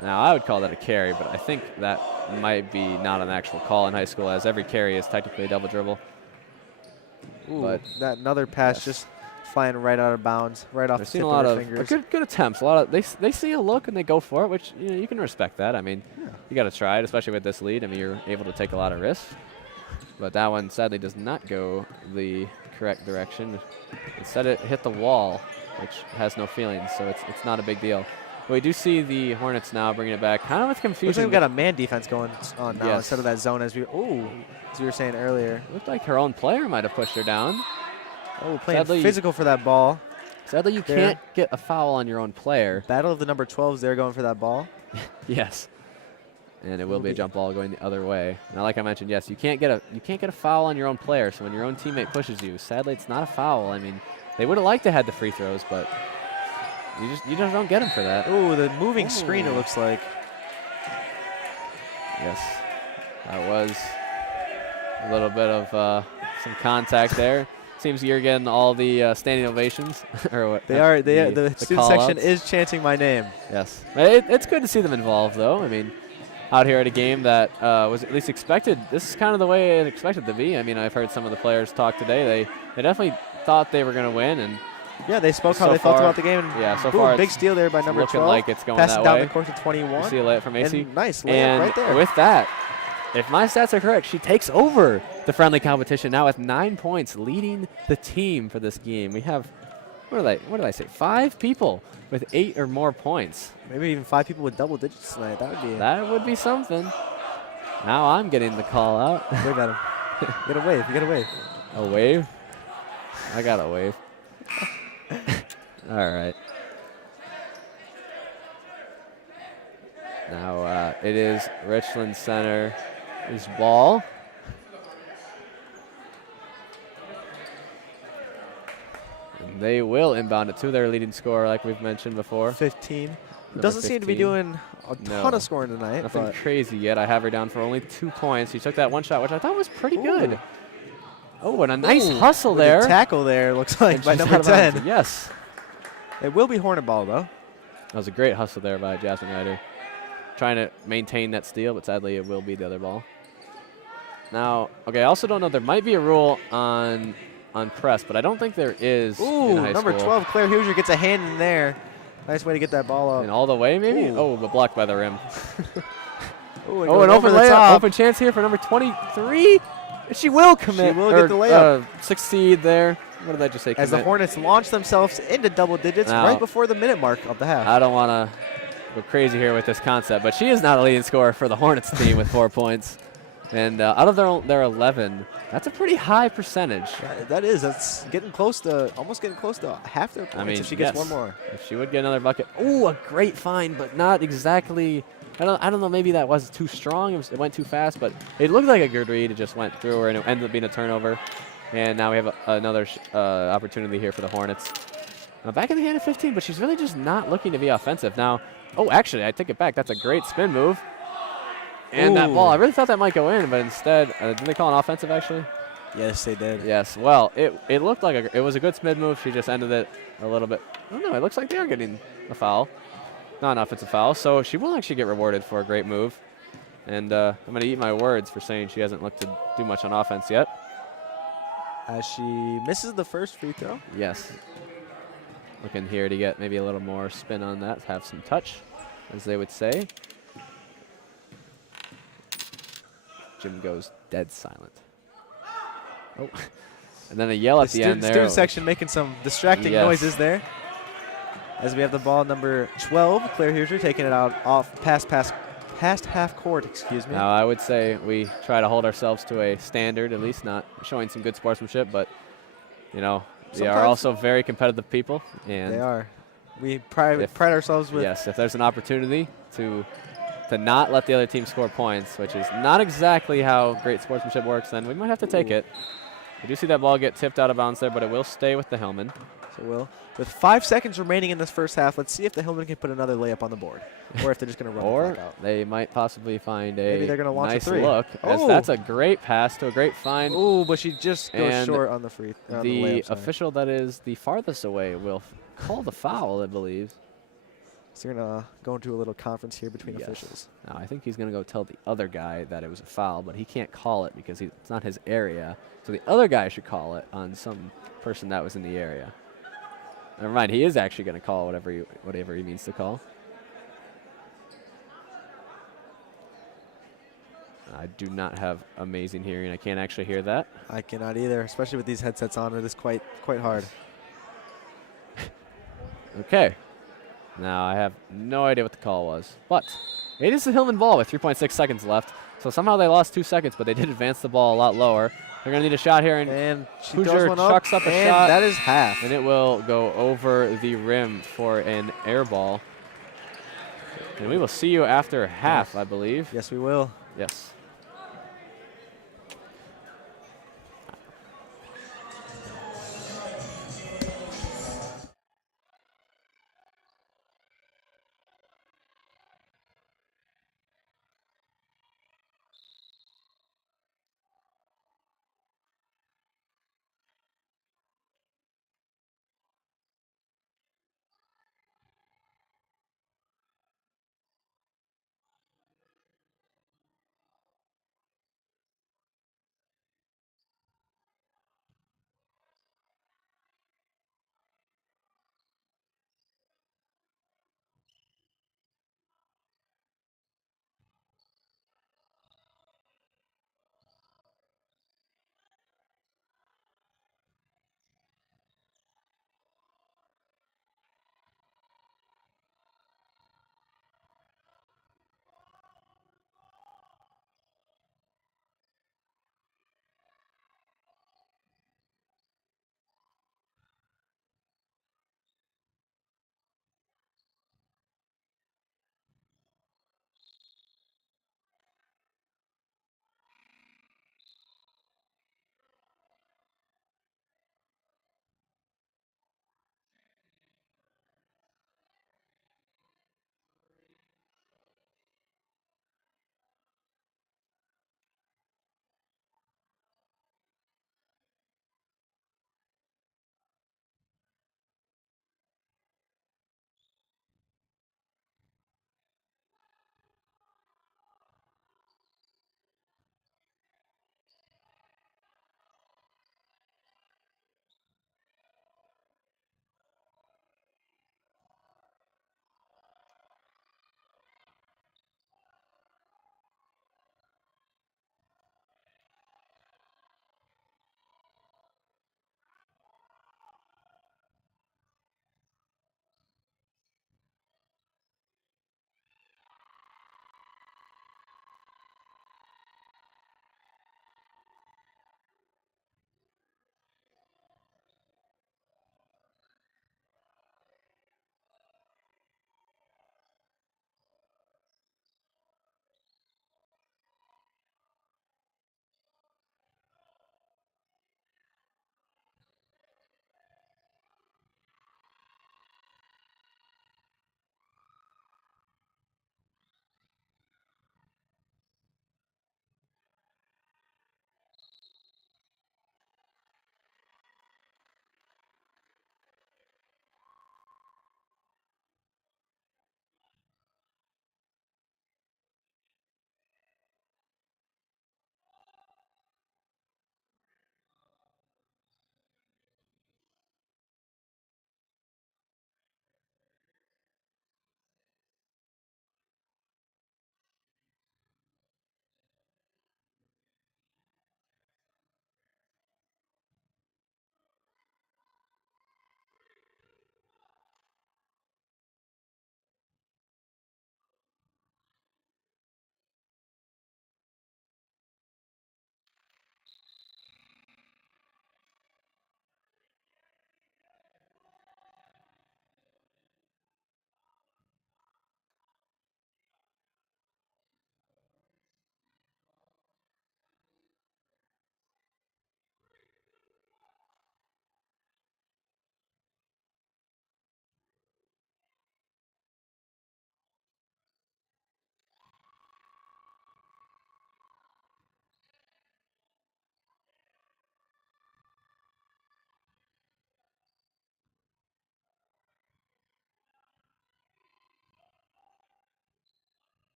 Now, I would call that a carry, but I think that might be not an actual call in high school, as every carry is technically a double dribble. Ooh, but that another pass just flying right out of bounds, right off the tip of her fingers. Good attempts. A lot of they see a look and they go for it, which you can respect that. I mean, you got to try it, especially with this lead. I mean, you're able to take a lot of risks. But that one sadly does not go the correct direction. Instead, it hit the wall, which has no feelings, so it's not a big deal. But we do see the Hornets now bringing it back, kind of with confusion. Looks like we've got a man defense going on now instead of that zone, as we were saying earlier. Looked like her own player might have pushed her down. Oh, playing physical for that ball. Sadly, you can't get a foul on your own player. Battle of the number 12s there going for that ball. Yes. And it will be a jump ball going the other way. Now, like I mentioned, yes, you can't get a foul on your own player. So when your own teammate pushes you, sadly, it's not a foul. I mean, they would have liked to have the free throws, but you just don't get them for that. Ooh, the moving screen, it looks like. Yes, that was a little bit of some contact there. Seems you're getting all the standing ovations. Or what? They are. The student section is chanting my name. Yes, it's good to see them involved, though. I mean, out here at a game that was at least expected. This is kind of the way it expected to be. I mean, I've heard some of the players talk today. They definitely thought they were going to win, and yeah, they spoke so how they felt far- about the game. And yeah, so boom, far big it's steal there by number looking 12. like it's going Passing that down way. the court to 21. You see a layup from AC. And nice layup And right there. with that, if my stats are correct, she takes over the friendly competition now with 9 points, leading the team for this game. We have, what did I say, 5 people with 8 or more points. Maybe even 5 people with double digits tonight. That would be something. Now I'm getting the call out. Wave at him. Get a wave. You get a wave. A wave? I got a wave. All right. Now it is Richland Center's ball. And they will inbound it to their leading scorer, like we've mentioned before. 15. Number Doesn't seem to be 15. doing a ton of scoring tonight. Nothing but crazy yet. I have her down for only 2 points. She took that one shot, which I thought was pretty Ooh. good. Oh, and a nice Ooh, hustle with a there. tackle there, looks like, And by she's number out of bounds. 10. Yes. It will be Hornet ball, though. That was a great hustle there by Jasmine Ryder. Trying to maintain that steal, but sadly it will be the other ball. Now, okay, I also don't know. There might be a rule on press, but I don't think there is in high number school. 12, Claire Huger gets a hand in there. Nice way to get that ball up. And all the way, maybe? Ooh. Oh, but blocked by the rim. Ooh, it Oh, goes an over open the layup. top. Open chance here for number 23. And she will commit. will get the layup. Succeed there. What did I just say? As the Commit. Hornets launch themselves into double digits Now- right before the minute mark of the half. I don't want to go crazy here with this concept, but she is not a leading scorer for the Hornets team with 4 points. And out of their 11, that's a pretty high percentage. That is. That's getting close to, almost getting close to half their points I mean, if she gets yes. one more. If she would get another bucket. Ooh, a great find, but not exactly. I don't know. Maybe that was too strong. It went too fast, but it looked like a good read. It just went through her, and it ended up being a turnover. And now we have another opportunity here for the Hornets. Now back in the hand of 15, but she's really just not looking to be offensive. Now, oh, actually, I take it back. That's a great spin move. And that Ooh. ball, I really thought that might go in, but instead, did they call an offensive actually? Yes, they did. Yes. Well, it looked like it was a good spin move. She just ended it a little bit. I don't know. It looks like they are getting a foul, not an offensive foul. So she will actually get rewarded for a great move. And I'm going to eat my words for saying she hasn't looked to do much on offense yet. As she misses the first free throw. Yes. Looking here to get maybe a little more spin on that, have some touch, as they would say. Jim goes dead silent. Oh, and then a yell at the end there. Student section making some distracting Yes. noises there. As we have the ball, number 12, Claire Huger, taking it out off past half court, excuse me. Now, I would say we try to hold ourselves to a standard, at least not showing some good sportsmanship, but, you know, they are Sometimes- also very competitive people. And They are. We pride ourselves with. yes, if there's an opportunity to not let the other team score points, which is not exactly how great sportsmanship works, then we might have to take it. We do see that ball get tipped out of bounds there, but it will stay with the Hillman. So will. With 5 seconds remaining in this first half, let's see if the Hillman can put another layup on the board, or if they're just going to run the Or clock out. they might possibly find Maybe a they're gonna launch a nice three. look, as Oh. that's a great pass to a great find. Ooh, but she just goes And short on the free. On The layup, sorry. official that is the farthest away will call the foul, I believe. So we're gonna go into a little conference here between Yes. officials. Now, I think he's going to go tell the other guy that it was a foul, but he can't call it because it's not his area. So the other guy should call it on some person that was in the area. Never mind, he is actually going to call whatever he means to call. I do not have amazing hearing. I can't actually hear that. I cannot either, especially with these headsets on. It is quite hard. Okay. Now, I have no idea what the call was, but it is the Hillman ball with 3.6 seconds left. So somehow they lost 2 seconds, but they did advance the ball a lot lower. They're going to need a shot here, And she Hoosier throws one up, chucks up a and shot. that is half. and it will go over the rim for an air ball. And we will see you after half, I believe. Yes, we will. Yes.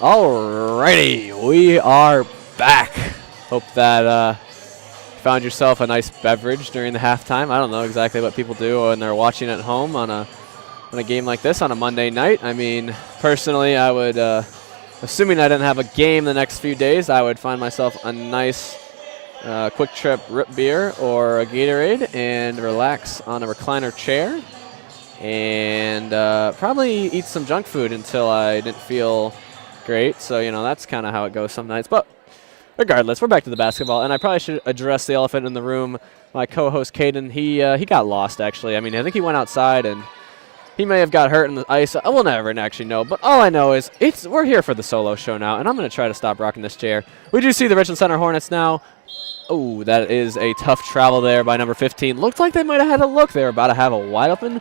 Alrighty, we are back. Hope that you found yourself a nice beverage during the halftime. I don't know exactly what people do when they're watching at home on a game like this on a Monday night. I mean, personally, I would, assuming I didn't have a game the next few days, I would find myself a nice Quick Trip root beer or a Gatorade and relax on a recliner chair and probably eat some junk food until I didn't feel great. So, you know, that's kind of how it goes some nights. But regardless, we're back to the basketball, and I probably should address the elephant in the room. My co-host, Caden, he got lost, actually. I mean, I think he went outside, and he may have got hurt in the ice. We'll never actually know. But all I know is we're here for the solo show now, and I'm going to try to stop rocking this chair. We do see the Richland Center Hornets now. Oh, that is a tough travel there by number 15. Looked like they might have had a look. They were about to have a wide open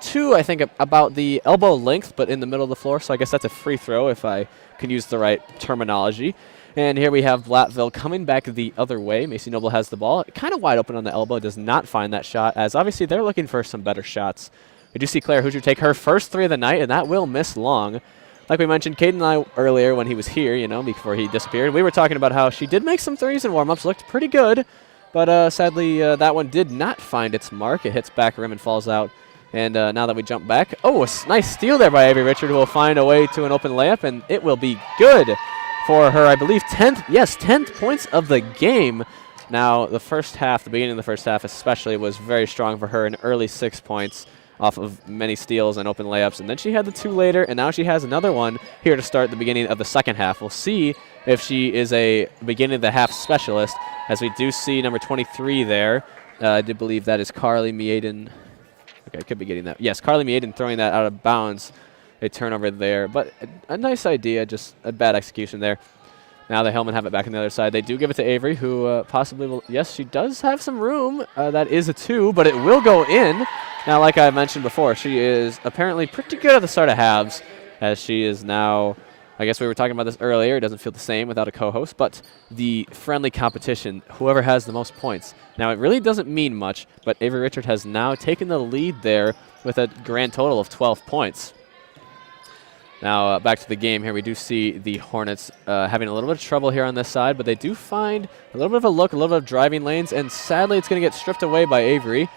two, I think, about the elbow length, but in the middle of the floor. So I guess that's a free throw if I can use the right terminology. And here we have Platteville coming back the other way. Macy Noble has the ball. Kind of wide open on the elbow. Does not find that shot, as obviously they're looking for some better shots. We do see Claire Hoosier take her first three of the night, and that will miss long. Like we mentioned, Caden and I earlier when he was here, you know, before he disappeared, we were talking about how she did make some threes in warm-ups, looked pretty good. But sadly, that one did not find its mark. It hits back rim and falls out. And now that we jump back, oh, a nice steal there by Avery Richard, who will find a way to an open layup, and it will be good for her, I believe, 10th points of the game. Now, the first half, the beginning of the first half especially, was very strong for her, an early 6 points off of many steals and open layups. And then she had the two later, and now she has another one here to start the beginning of the second half. We'll see if she is a beginning of the half specialist, as we do see number 23 there. I do believe that is Carly Meaden. Okay, I could be getting that. Yes, Carly Meaden throwing that out of bounds. A turnover there, but a nice idea, just a bad execution there. Now the Hillmen have it back on the other side. They do give it to Avery, who possibly will. Yes, she does have some room. That is a two, but it will go in. Now, like I mentioned before, she is apparently pretty good at the start of halves, as she is now. I guess we were talking about this earlier. It doesn't feel the same without a co-host, but the friendly competition, whoever has the most points. Now, it really doesn't mean much, but Avery Richard has now taken the lead there with a grand total of 12 points. Now, back to the game here. We do see the Hornets having a little bit of trouble here on this side, but they do find a little bit of a look, a little bit of driving lanes, and sadly it's going to get stripped away by Avery,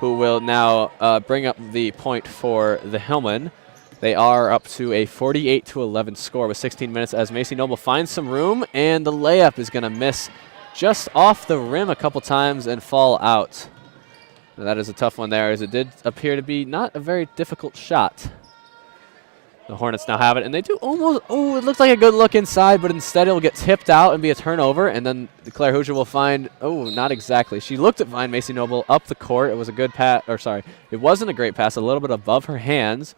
who will now bring up the point for the Hillmen. They are up to a 48-11 score with 16 minutes as Macy Noble finds some room, and the layup is going to miss just off the rim a couple times and fall out. Now, that is a tough one there, as it did appear to be not a very difficult shot. The Hornets now have it, and they do almost, oh, it looks like a good look inside, but instead it will get tipped out and be a turnover, and then Claire Hoosier will find, oh, not exactly. She looked at find Macy Noble up the court. It was a good pass, or sorry, it wasn't a great pass, a little bit above her hands,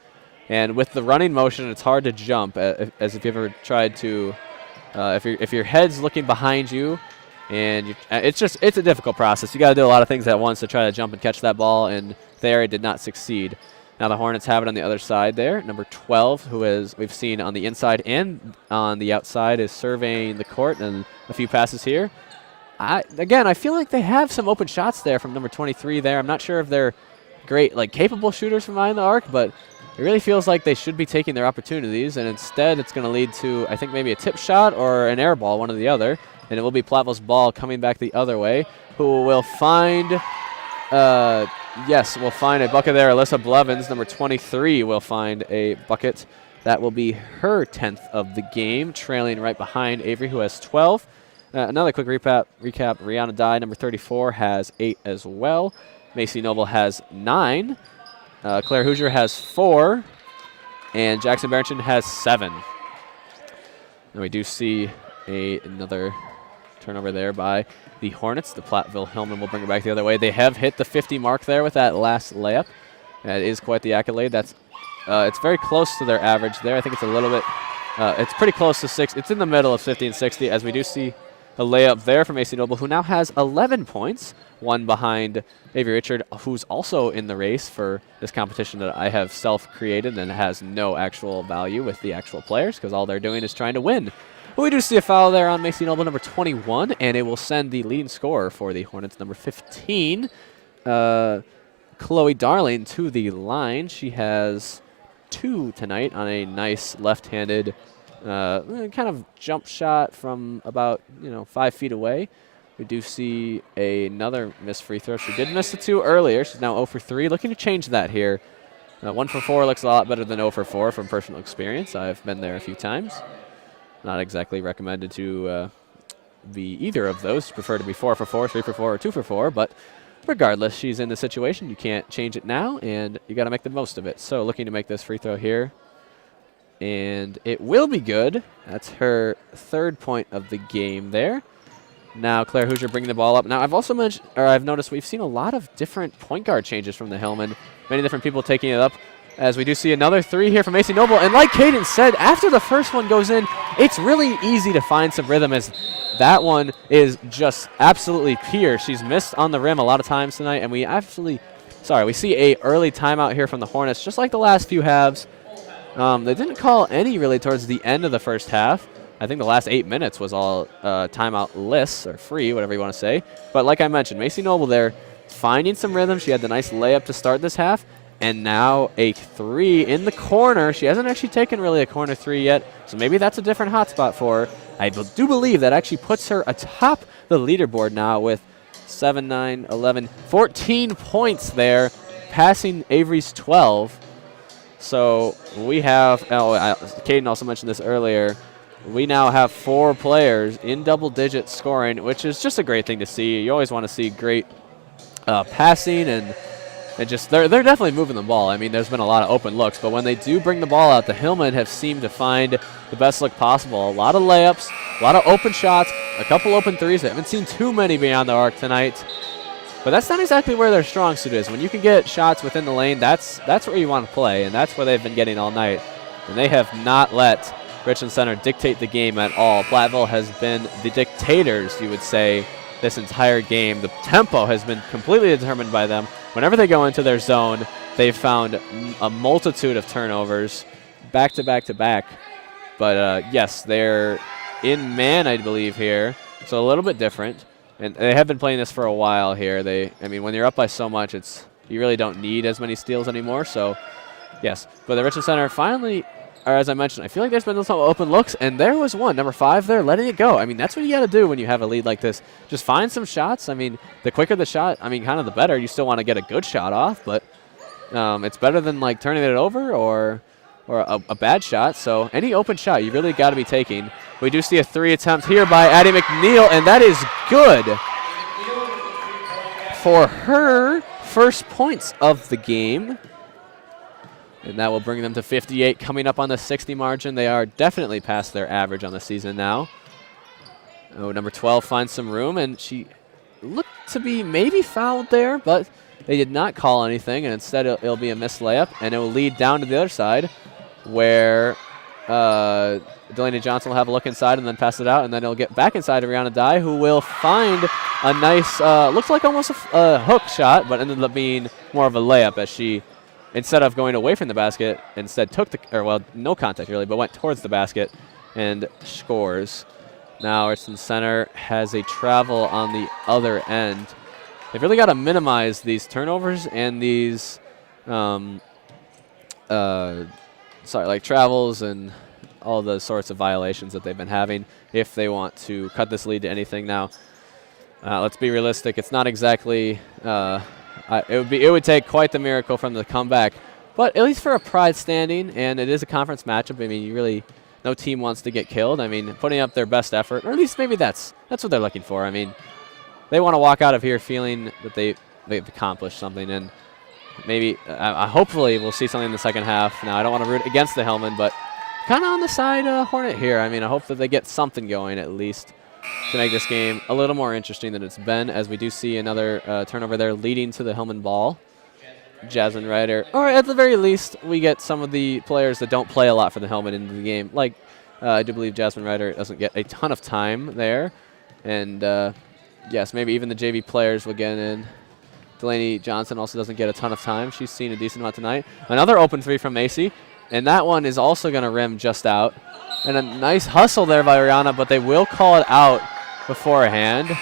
and with the running motion, it's hard to jump, as if you've ever tried to, if your head's looking behind you, and it's a difficult process. You got to do a lot of things at once to try to jump and catch that ball, and there it did not succeed. Now the Hornets have it on the other side there. Number 12, who is we've seen on the inside and on the outside, is surveying the court, and a few passes here. Again, I feel like they have some open shots there from number 23 there. I'm not sure if they're great, like capable shooters from behind the arc, but it really feels like they should be taking their opportunities, and instead it's going to lead to, I think, maybe a tip shot or an air ball, one or the other, and it will be Platteville's ball coming back the other way, who will find... yes, we'll find a bucket there. Alyssa Blevins, number 23, will find a bucket. That will be her 10th of the game, trailing right behind Avery, who has 12. Another quick recap. Rihanna Dye, number 34, has 8 as well. Macy Noble has 9. Claire Hoosier has 4. And Jackson Barrington has 7. And we do see another turnover there by the Hornets. The Platteville Hillmen will bring it back the other way. They have hit the 50 mark there with that last layup. That is quite the accolade. That's it's very close to their average there. I think it's a little bit, it's pretty close to 6. It's in the middle of 50 and 60, as we do see a layup there from Macy Noble, who now has 11 points, one behind Avery Richard, who's also in the race for this competition that I have self-created and has no actual value with the actual players, because all they're doing is trying to win. But we do see a foul there on Macy Noble, number 21, and it will send the leading scorer for the Hornets, number 15, Chloe Darling, to the line. She has 2 tonight on a nice left-handed kind of jump shot from about 5 feet away. We do see another missed free throw. She did miss the 2 earlier. She's now 0 for 3. Looking to change that here. 1 for 4 looks a lot better than 0 for 4 from personal experience. I've been there a few times. Not exactly recommended to be either of those. Prefer to be 4 for 4, 3 for 4, or 2 for 4. But regardless, she's in the situation. You can't change it now, and you got to make the most of it. So looking to make this free throw here. And it will be good. That's her 3rd point of the game there. Now Claire Hoosier bringing the ball up. Now I've noticed we've seen a lot of different point guard changes from the Hillman. Many different people taking it up. As we do see another 3 here from Macy Noble. And like Caden said, after the first one goes in, it's really easy to find some rhythm, as that one is just absolutely pure. She's missed on the rim a lot of times tonight, and we see a early timeout here from the Hornets, just like the last few halves. They didn't call any really towards the end of the first half. I think the last 8 minutes was all timeout-less or free, whatever you want to say. But like I mentioned, Macy Noble there finding some rhythm. She had the nice layup to start this half. And now a 3 in the corner. She hasn't actually taken really a corner 3 yet, so maybe that's a different hot spot for her. I do believe that actually puts her atop the leaderboard now with 7, 9, 11, 14 points there, passing Avery's 12. So we have, Caden also mentioned this earlier, we now have 4 players in double-digit scoring, which is just a great thing to see. You always want to see great passing and just they're definitely moving the ball. I mean, there's been a lot of open looks, but when they do bring the ball out, the Hillmen have seemed to find the best look possible. A lot of layups, a lot of open shots, a couple open threes. I haven't seen too many beyond the arc tonight, but that's not exactly where their strong suit is. When you can get shots within the lane, that's where you want to play, and that's where they've been getting all night. And they have not let Richland Center dictate the game at all. Platteville has been the dictators, you would say, this entire game. The tempo has been completely determined by them. Whenever they go into their zone, they've found a multitude of turnovers back to back to back. But yes, they're in man, I believe, here. So a little bit different. And they have been playing this for a while here. I mean, when you're up by so much, you really don't need as many steals anymore. So, yes. But the Richland Center finally, or as I mentioned, I feel like there's been some open looks, and there was one, number 5 there, letting it go. I mean, that's what you got to do when you have a lead like this. Just find some shots. I mean, the quicker the shot, I mean, kind of the better. You still want to get a good shot off, but it's better than, like, turning it over or a bad shot. So any open shot, you really got to be taking. We do see a 3 attempt here by Addie McNeil, and that is good for her first points of the game. And that will bring them to 58, coming up on the 60 margin. They are definitely past their average on the season now. Oh, number 12 finds some room, and she looked to be maybe fouled there, but they did not call anything, and instead it'll be a missed layup, and it will lead down to the other side where Delaney Johnson will have a look inside and then pass it out, and then it'll get back inside to Rihanna Dye, who will find a nice, looks like almost a hook shot, but ended up being more of a layup as she, instead of going away from the basket, instead took no contact really, but went towards the basket and scores. Now Richland Center has a travel on the other end. They've really got to minimize these turnovers and these, like travels and all the sorts of violations that they've been having if they want to cut this lead to anything. Now, let's be realistic. It's not exactly. It would take quite the miracle from the comeback, but at least for a pride standing, and it is a conference matchup. I mean, no team wants to get killed. I mean, putting up their best effort, or at least maybe that's what they're looking for. I mean, they want to walk out of here feeling that they've accomplished something, and maybe, hopefully, we'll see something in the second half. Now, I don't want to root against the Hillman, but kind of on the side Hornet here. I mean, I hope that they get something going at least to make this game a little more interesting than it's been, as we do see another turnover there leading to the Hillman ball. Jasmine Ryder, or at the very least, we get some of the players that don't play a lot for the Hillman into the game. Like, I do believe Jasmine Ryder doesn't get a ton of time there. And, yes, maybe even the JV players will get in. Delaney Johnson also doesn't get a ton of time. She's seen a decent amount tonight. Another open 3 from Macy, and that one is also going to rim just out. And a nice hustle there by Rihanna, but they will call it out beforehand.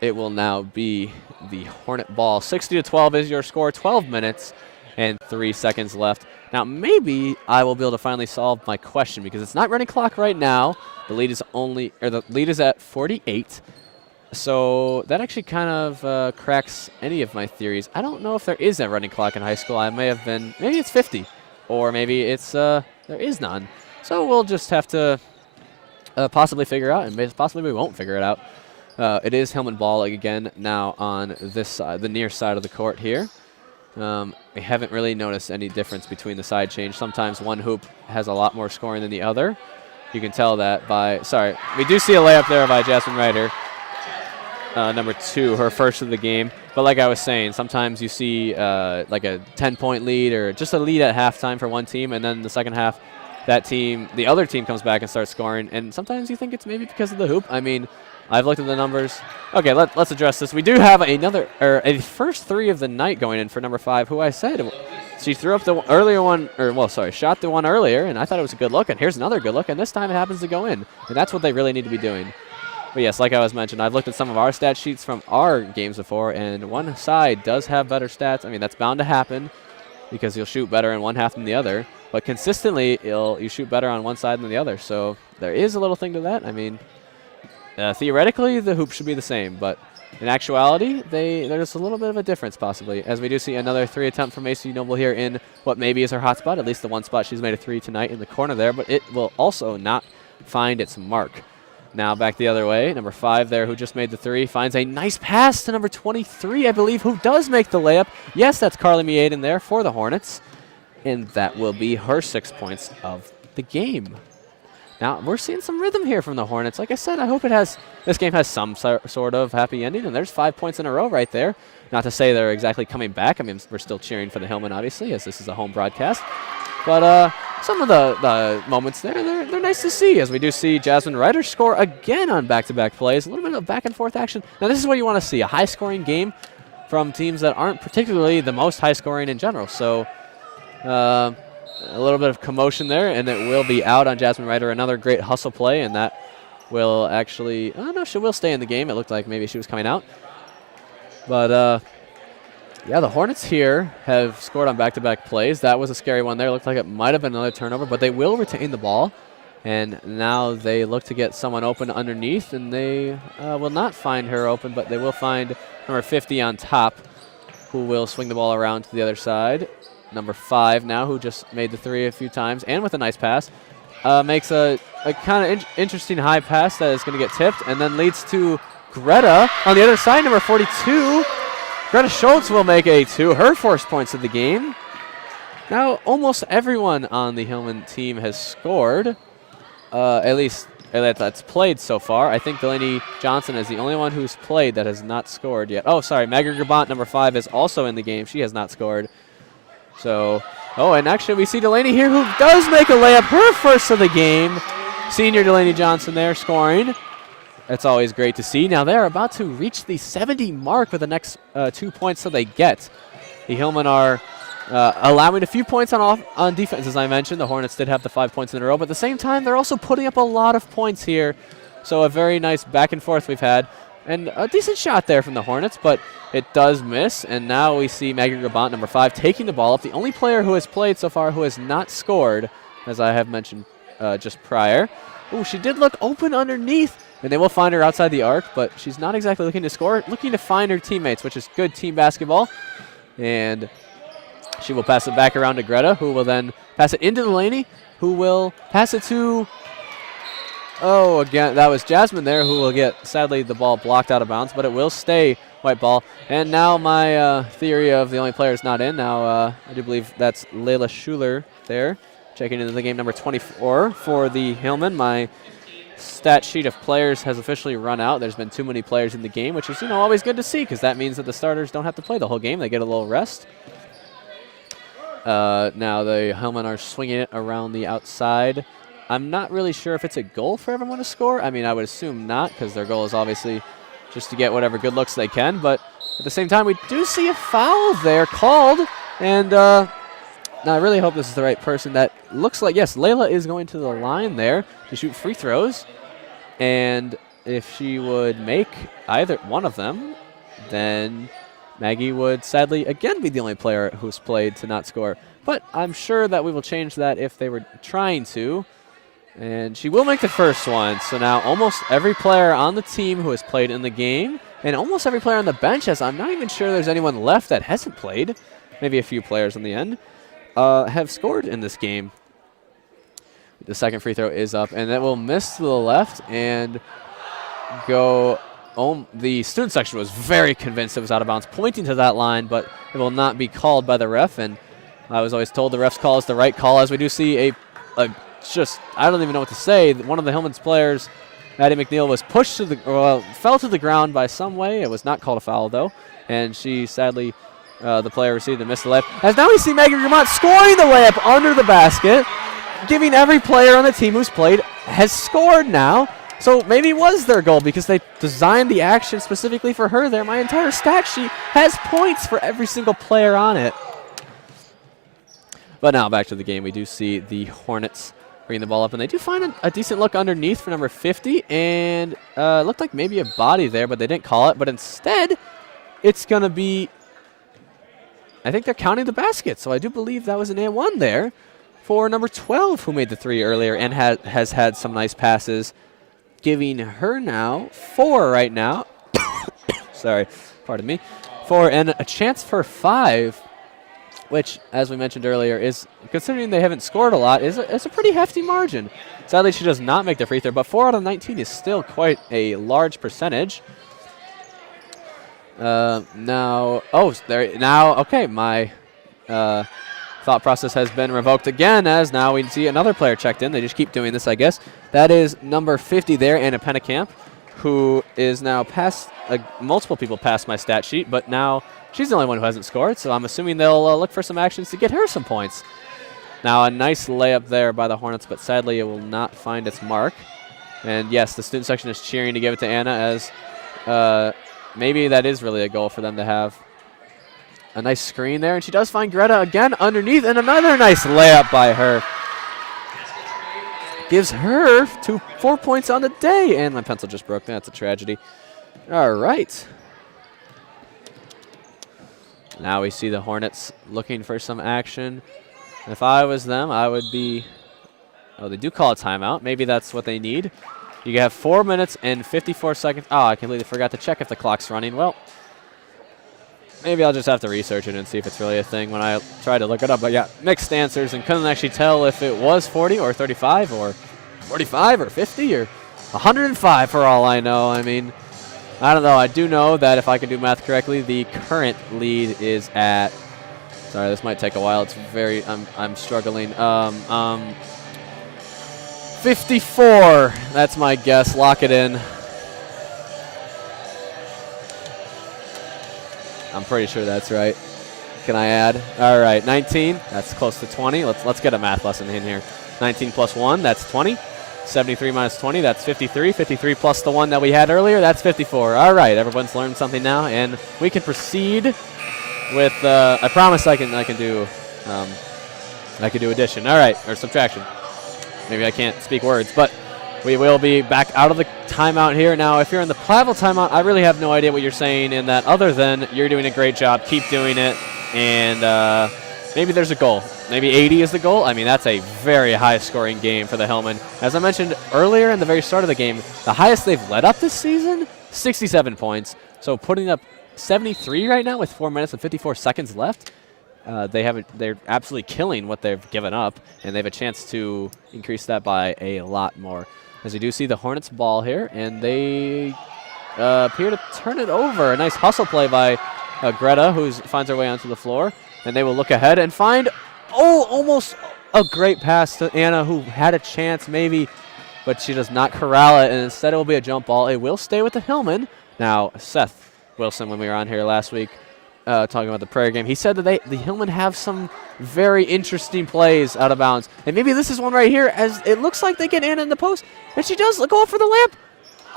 It will now be the Hornet ball. 60-12 is your score. 12 minutes and 3 seconds left. Now, maybe I will be able to finally solve my question because it's not running clock right now. The lead is at 48. So that actually kind of cracks any of my theories. I don't know if there is a running clock in high school. I may have been, maybe it's 50, or maybe it's there is none. So we'll just have to possibly figure out, and possibly we won't figure it out. It is Hillman ball again now on this side, the near side of the court here. We haven't really noticed any difference between the side change. Sometimes one hoop has a lot more scoring than the other. You can tell that by, sorry, we do see a layup there by Jasmine Ryder. Number 2, her first of the game. But like I was saying, sometimes you see like a 10-point lead or just a lead at halftime for one team, and then the second half, the other team comes back and starts scoring. And sometimes you think it's maybe because of the hoop. I mean, I've looked at the numbers. Okay, let's address this. We do have a first 3 of the night going in for number 5, who I said she threw up the earlier one, shot the one earlier, and I thought it was a good look. And here's another good look, and this time it happens to go in. And that's what they really need to be doing. But yes, like I was mentioned, I've looked at some of our stat sheets from our games before, and one side does have better stats. I mean, that's bound to happen because you'll shoot better in one half than the other. But consistently, you shoot better on one side than the other. So there is a little thing to that. I mean, theoretically, the hoop should be the same, but in actuality, there's a little bit of a difference possibly, as we do see another 3 attempt from Macy Noble here in what maybe is her hot spot, at least the one spot she's made a 3 tonight in the corner there, but it will also not find its mark. Now back the other way, number 5 there who just made the 3 finds a nice pass to number 23, I believe, who does make the layup. Yes, that's Carly Meaden there for the Hornets, and that will be her 6 points of the game. Now, we're seeing some rhythm here from the Hornets. Like I said, I hope this game has some sort of happy ending, and there's 5 points in a row right there. Not to say they're exactly coming back. I mean, we're still cheering for the Hillman, obviously, as this is a home broadcast. But some of the moments there, they're nice to see, as we do see Jasmine Ryder score again on back-to-back plays. A little bit of back-and-forth action. Now, this is what you want to see, a high-scoring game from teams that aren't particularly the most high-scoring in general. So a little bit of commotion there, and it will be out on Jasmine Ryder. Another great hustle play, and that will actually, oh no, she will stay in the game. It looked like maybe she was coming out. But yeah, the Hornets here have scored on back-to-back plays. That was a scary one there. Looked like it might have been another turnover, but they will retain the ball. And now they look to get someone open underneath, and they will not find her open, but they will find number 50 on top, who will swing the ball around to the other side. Number 5 now, who just made the 3 a few times, and with a nice pass, makes a kind of interesting high pass that is going to get tipped, and then leads to Greta on the other side, number 42. Greta Schultz will make a 2, her first points of the game. Now, almost everyone on the Hillman team has scored, at least that's played so far. I think Delaney Johnson is the only one who's played that has not scored yet. Oh, sorry, Maggie Grabant, number 5, is also in the game. She has not scored. So, oh, and actually we see Delaney here, who does make a layup, her first of the game. Senior Delaney Johnson there scoring. That's always great to see. Now they're about to reach the 70 mark with the next 2 points so they get. The Hillmen are allowing a few points on defense, as I mentioned. The Hornets did have the 5 points in a row, but at the same time, they're also putting up a lot of points here. So a very nice back and forth we've had. And a decent shot there from the Hornets, but it does miss. And now we see Maggie Grabant, number 5, taking the ball up. The only player who has played so far who has not scored, as I have mentioned just prior. Oh, she did look open underneath. And they will find her outside the arc, but she's not exactly looking to score, looking to find her teammates, which is good team basketball. And she will pass it back around to Greta, who will then pass it into Delaney, who will pass it to, oh, again, that was Jasmine there, who will get, sadly, the ball blocked out of bounds, but it will stay white ball. And now my theory of the only player is not in. Now I do believe that's Layla Schuler there, checking into the game, number 24 for the Hillmen. My stat sheet of players has officially run out. There's been too many players in the game, which is, always good to see, because that means that the starters don't have to play the whole game. They get a little rest. Now the Hillmen are swinging it around the outside. I'm not really sure if it's a goal for everyone to score. I mean, I would assume not, because their goal is obviously just to get whatever good looks they can. But at the same time, we do see a foul there called. And now I really hope this is the right person. That looks like, yes, Layla is going to the line there to shoot free throws. And if she would make either one of them, then Maggie would sadly again be the only player who's played to not score. but I'm sure that we will change that if they were trying to. And she will make the first one. So now almost every player on the team who has played in the game, and almost every player on the bench has, I'm not even sure there's anyone left that hasn't played, maybe a few players in the end, have scored in this game. The second free throw is up, and it will miss to the left and go. The student section was very convinced it was out of bounds, pointing to that line, but it will not be called by the ref. And I was always told the ref's call is the right call, as we do see just, I don't even know what to say. One of the Hillman's players, Maddie McNeil, was pushed to the, fell to the ground by some way. It was not called a foul, though. And she sadly, the player received a missed layup. As now we see Megan Gramont scoring the layup under the basket, giving every player on the team who's played has scored now. So maybe it was their goal because they designed the action specifically for her there. My entire stat sheet has points for every single player on it. But now back to the game. We do see the Hornets bring the ball up, and they do find a decent look underneath for number 50, and it looked like maybe a body there, but they didn't call it. But instead, it's going to be, I think they're counting the basket, so I do believe that was an and-one there for number 12, who made the three earlier and has had some nice passes, giving her now 4 right now. Sorry, pardon me. 4 and a chance for 5. Which, as we mentioned earlier, is, considering they haven't scored a lot, is a pretty hefty margin. Sadly, she does not make the free throw, but 4 out of 19 is still quite a large percentage. Okay, my thought process has been revoked again, as now we see another player checked in. They just keep doing this, I guess. That is number 50 there, Anna Pennekamp, who is now past, multiple people past my stat sheet, but now she's the only one who hasn't scored, so I'm assuming they'll look for some actions to get her some points. Now a nice layup there by the Hornets, but sadly it will not find its mark. And yes, the student section is cheering to give it to Anna, as maybe that is really a goal for them to have. A nice screen there, and she does find Greta again underneath, and another nice layup by her. Gives her 4 points on the day, and my pencil just broke. That's a tragedy. All right. Now we see the Hornets looking for some action. If I was them, I would be, oh, they do call a timeout. Maybe that's what they need. You have 4 minutes and 54 seconds. Oh, I completely forgot to check if the clock's running. Well, maybe I'll just have to research it and see if it's really a thing when I try to look it up. But yeah, mixed answers, and couldn't actually tell if it was 40 or 35 or 45 or 50 or 105 for all I know. I mean, I don't know. I do know that if I can do math correctly, the current lead is at, sorry, this might take a while. It's very, I'm struggling. 54. That's my guess. Lock it in. I'm pretty sure that's right. Can I add? All right, 19. That's close to 20. Let's get a math lesson in here. 19 plus 1, that's 20. 73 minus 20, that's 53. 53 plus the one that we had earlier, that's 54. All right, everyone's learned something now, and we can proceed with. I promise I can do addition. All right, or subtraction. Maybe I can't speak words, but we will be back out of the timeout here. Now, if you're in the Platteville timeout, I really have no idea what you're saying in that, other than you're doing a great job, keep doing it, and maybe there's a goal. Maybe 80 is the goal. I mean, that's a very high-scoring game for the Hillman. As I mentioned earlier in the very start of the game, the highest they've led up this season, 67 points. So putting up 73 right now with 4 minutes and 54 seconds left, they're absolutely killing what they've given up, and they have a chance to increase that by a lot more. As you do see the Hornets ball here, and they appear to turn it over. A nice hustle play by Greta, who finds her way onto the floor. And they will look ahead and find, almost a great pass to Anna, who had a chance maybe, but she does not corral it, and instead it will be a jump ball. It will stay with the Hillman. Now, Seth Wilson, when we were on here last week talking about the prayer game, he said that the Hillman have some very interesting plays out of bounds. And maybe this is one right here, as it looks like they get Anna in the post, and she does go up for the layup.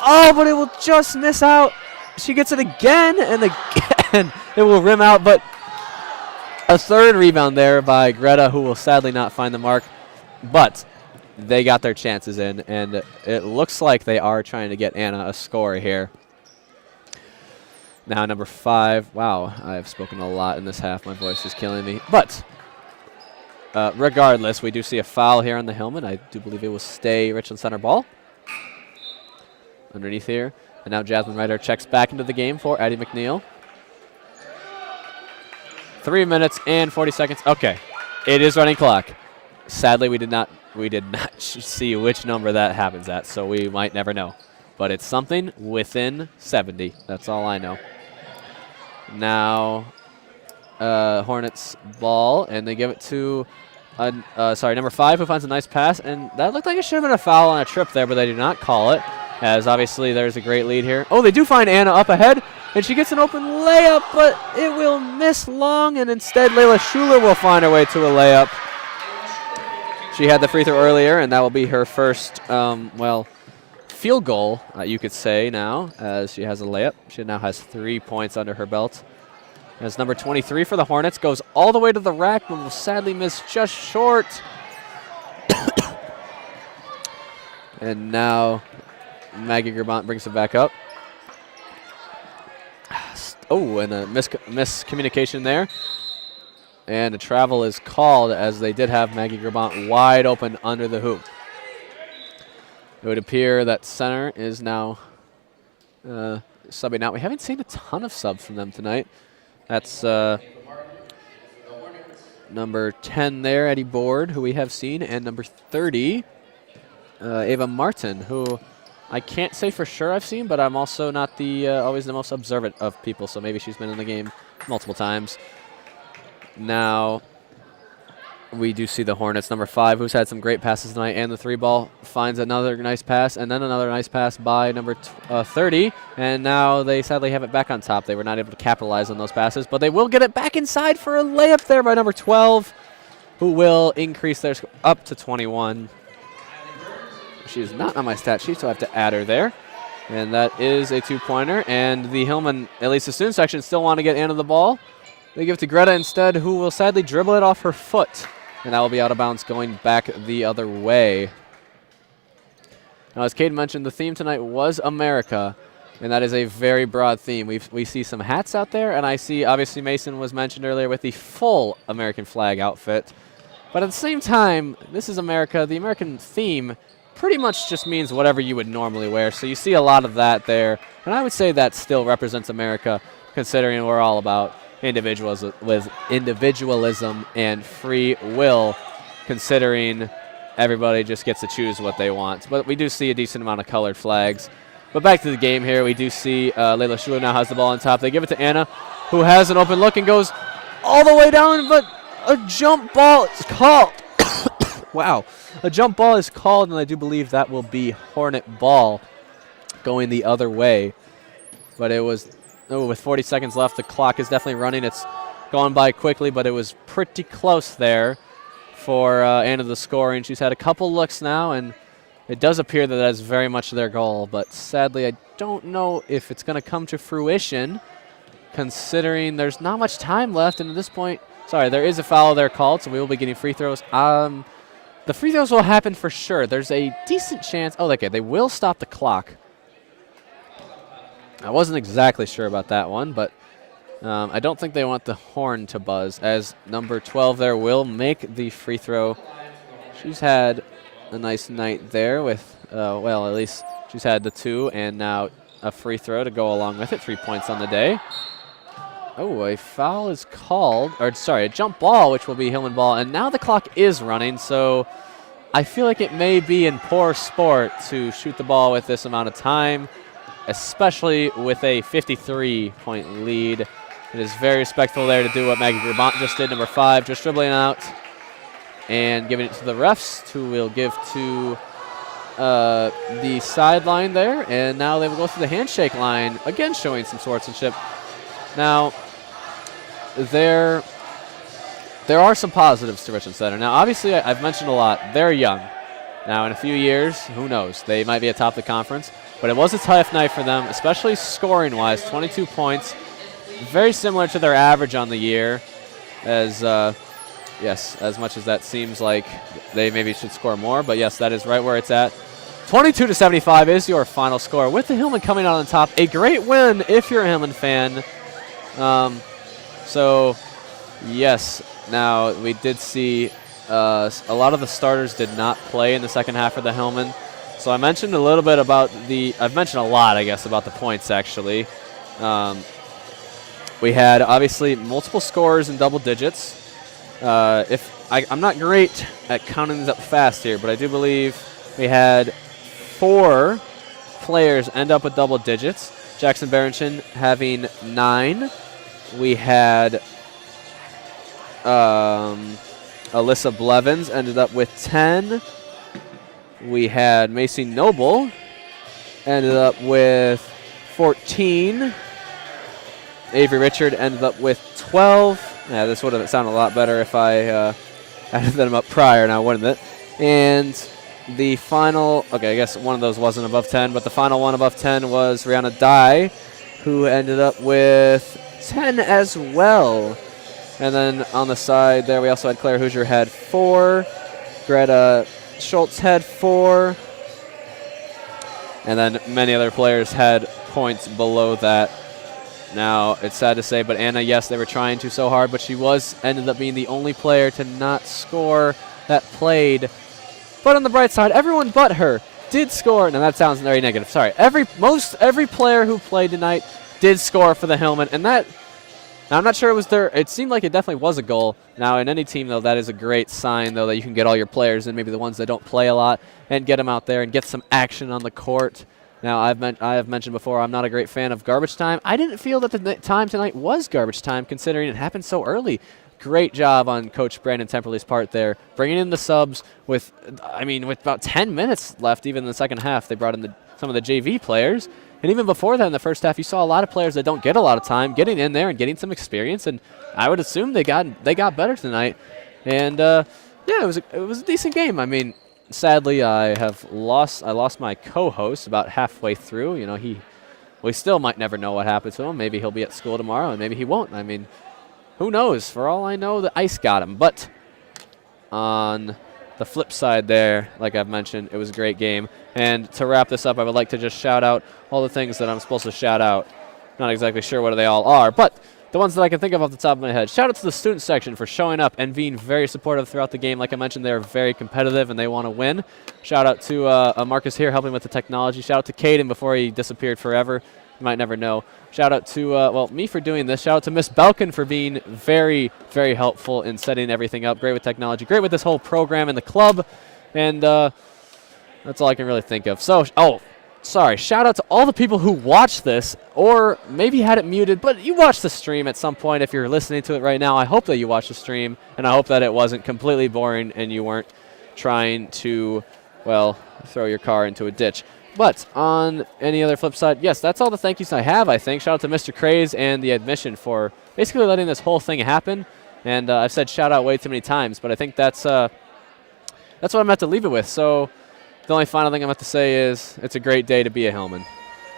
Oh, but it will just miss out. She gets it again, and again it will rim out, but a third rebound there by Greta, who will sadly not find the mark. But they got their chances in, and it looks like they are trying to get Anna a score here. Now number 5. Wow, I've spoken a lot in this half. My voice is killing me. But regardless, we do see a foul here on the Hillman. I do believe it will stay Richland Center ball. Underneath here. And now Jasmine Ryder checks back into the game for Addie McNeil. 3 minutes and 40 seconds. Okay, it is running clock. Sadly, we did not see which number that happens at, so we might never know. But it's something within 70. That's all I know. Now, Hornets ball, and they give it to, number 5, who finds a nice pass. And that looked like it should have been a foul on a trip there, but they do not call it, as obviously there's a great lead here. Oh, they do find Anna up ahead, and she gets an open layup, but it will miss long, and instead Layla Schuler will find her way to a layup. She had the free throw earlier, and that will be her first, field goal, you could say now, as she has a layup. She now has 3 points under her belt. As number 23 for the Hornets goes all the way to the rack, but will sadly miss just short. And now Maggie Gerbont brings it back up. Oh, and a miscommunication there. And a travel is called, as they did have Maggie Gerbont wide open under the hoop. It would appear that center is now subbing out. We haven't seen a ton of subs from them tonight. That's number 10 there, Eddie Board, who we have seen, and number 30, Ava Martin, who I can't say for sure I've seen, but I'm also not always the most observant of people, so maybe she's been in the game multiple times. Now, we do see the Hornets, number 5, who's had some great passes tonight, and the 3 ball finds another nice pass, and then another nice pass by number 30, and now they sadly have it back on top. They were not able to capitalize on those passes, but they will get it back inside for a layup there by number 12, who will increase their score up to 21. She is not on my stat sheet, so I have to add her there, and that is a 2-pointer, and the Hillman, at least the student section, still want to get Anna the ball. They give it to Greta instead, who will sadly dribble it off her foot. And that will be out of bounds going back the other way. Now, as Cade mentioned, the theme tonight was America, and that is a very broad theme. We see some hats out there, and I see, obviously, Mason was mentioned earlier with the full American flag outfit. But at the same time, this is America. The American theme pretty much just means whatever you would normally wear. So you see a lot of that there, and I would say that still represents America, considering we're all about individualism and free will, considering everybody just gets to choose what they want. But we do see a decent amount of colored flags. But back to the game here, we do see Layla Schuler now has the ball on top. They give it to Anna, who has an open look and goes all the way down, but a jump ball is called. Wow. A jump ball is called, and I do believe that will be Hornet ball going the other way. But it was... Oh, with 40 seconds left, the clock is definitely running. It's gone by quickly, but it was pretty close there for Anna the scoring. She's had a couple looks now, and it does appear that is very much their goal. But sadly, I don't know if it's going to come to fruition, considering there's not much time left. And at this point, sorry, there is a foul there called, so we will be getting free throws. The free throws will happen for sure. There's a decent chance. Oh, okay, they will stop the clock. I wasn't exactly sure about that one, but I don't think they want the horn to buzz, as number 12 there will make the free throw. She's had a nice night there with, well, at least she's had the 2 and now a free throw to go along with it. 3 points on the day. Oh, a foul is called, or sorry, a jump ball, which will be Hillman ball, and now the clock is running, so I feel like it may be in poor sport to shoot the ball with this amount of time, especially with a 53-point lead. It is very respectful there to do what Maggie Gerbont just did, number 5, just dribbling out and giving it to the refs, who will give to the sideline there, and now they will go through the handshake line, again showing some sportsmanship. Now, there are some positives to Richland Center. Now, obviously, I've mentioned a lot, they're young. Now, in a few years, who knows? They might be atop the conference. But it was a tough night for them, especially scoring-wise. 22 points, very similar to their average on the year. As yes, as much as that seems like they maybe should score more, but yes, that is right where it's at. 22-75 is your final score, with the Hillman coming out on top. A great win if you're a Hillman fan. So, yes, now we did see a lot of the starters did not play in the second half of the Hillman. So I mentioned a little bit about I've mentioned a lot, I guess, about the points, actually. We had, obviously, multiple scores in double digits. I'm not great at counting these up fast here, but I do believe we had 4 players end up with double digits. Jackson Barrington having 9. We had Alyssa Blevins ended up with 10. We had Macy Noble ended up with 14. Avery Richard ended up with 12. Yeah, this would have sounded a lot better if I added them up prior, now wouldn't it? And the final, okay, I guess one of those wasn't above 10, but the final one above 10 was Rihanna Dye, who ended up with 10 as well. And then on the side there, we also had Claire Hoosier had 4. Greta Schultz had 4. And then many other players had points below that. Now, it's sad to say, but Anna, yes, they were trying to so hard, but she ended up being the only player to not score that played. But on the bright side, everyone but her did score. Now, that sounds very negative. Sorry. Every player who played tonight did score for the Hillman, and that, now I'm not sure it was it seemed like it definitely was a goal. Now, in any team, though, that is a great sign, though, that you can get all your players and maybe the ones that don't play a lot and get them out there and get some action on the court. Now, I have mentioned before, I'm not a great fan of garbage time. I didn't feel that the time tonight was garbage time, considering it happened so early. Great job on Coach Brandon Temperley's part there, bringing in the subs with about 10 minutes left, even in the second half. They brought in some of the JV players. And even before that, in the first half, you saw a lot of players that don't get a lot of time getting in there and getting some experience. And I would assume they got better tonight. And, yeah, it was a decent game. I mean, sadly, I lost my co-host about halfway through. You know, we still might never know what happened to him. Maybe he'll be at school tomorrow, and maybe he won't. I mean, who knows? For all I know, the ice got him. But on the flip side there, like I've mentioned, it was a great game. And to wrap this up, I would like to just shout out all the things that I'm supposed to shout out. Not exactly sure what they all are, but the ones that I can think of off the top of my head. Shout out to the student section for showing up and being very supportive throughout the game. Like I mentioned, they're very competitive and they want to win. Shout out to Marcus here helping with the technology. Shout out to Caden before he disappeared forever. You might never know. Shout out to, me for doing this. Shout out to Miss Belkin for being very, very helpful in setting everything up. Great with technology. Great with this whole program and the club. And that's all I can really think of. So, sorry, shout out to all the people who watched this or maybe had it muted, but you watched the stream at some point if you're listening to it right now. I hope that you watched the stream, and I hope that it wasn't completely boring and you weren't trying to, throw your car into a ditch. But on any other flip side, yes, that's all the thank yous I have, I think. Shout out to Mr. Craze and the admission for basically letting this whole thing happen. And I've said shout out way too many times, but I think that's what I'm about to leave it with. So the only final thing I'm about to say is it's a great day to be a Hillman.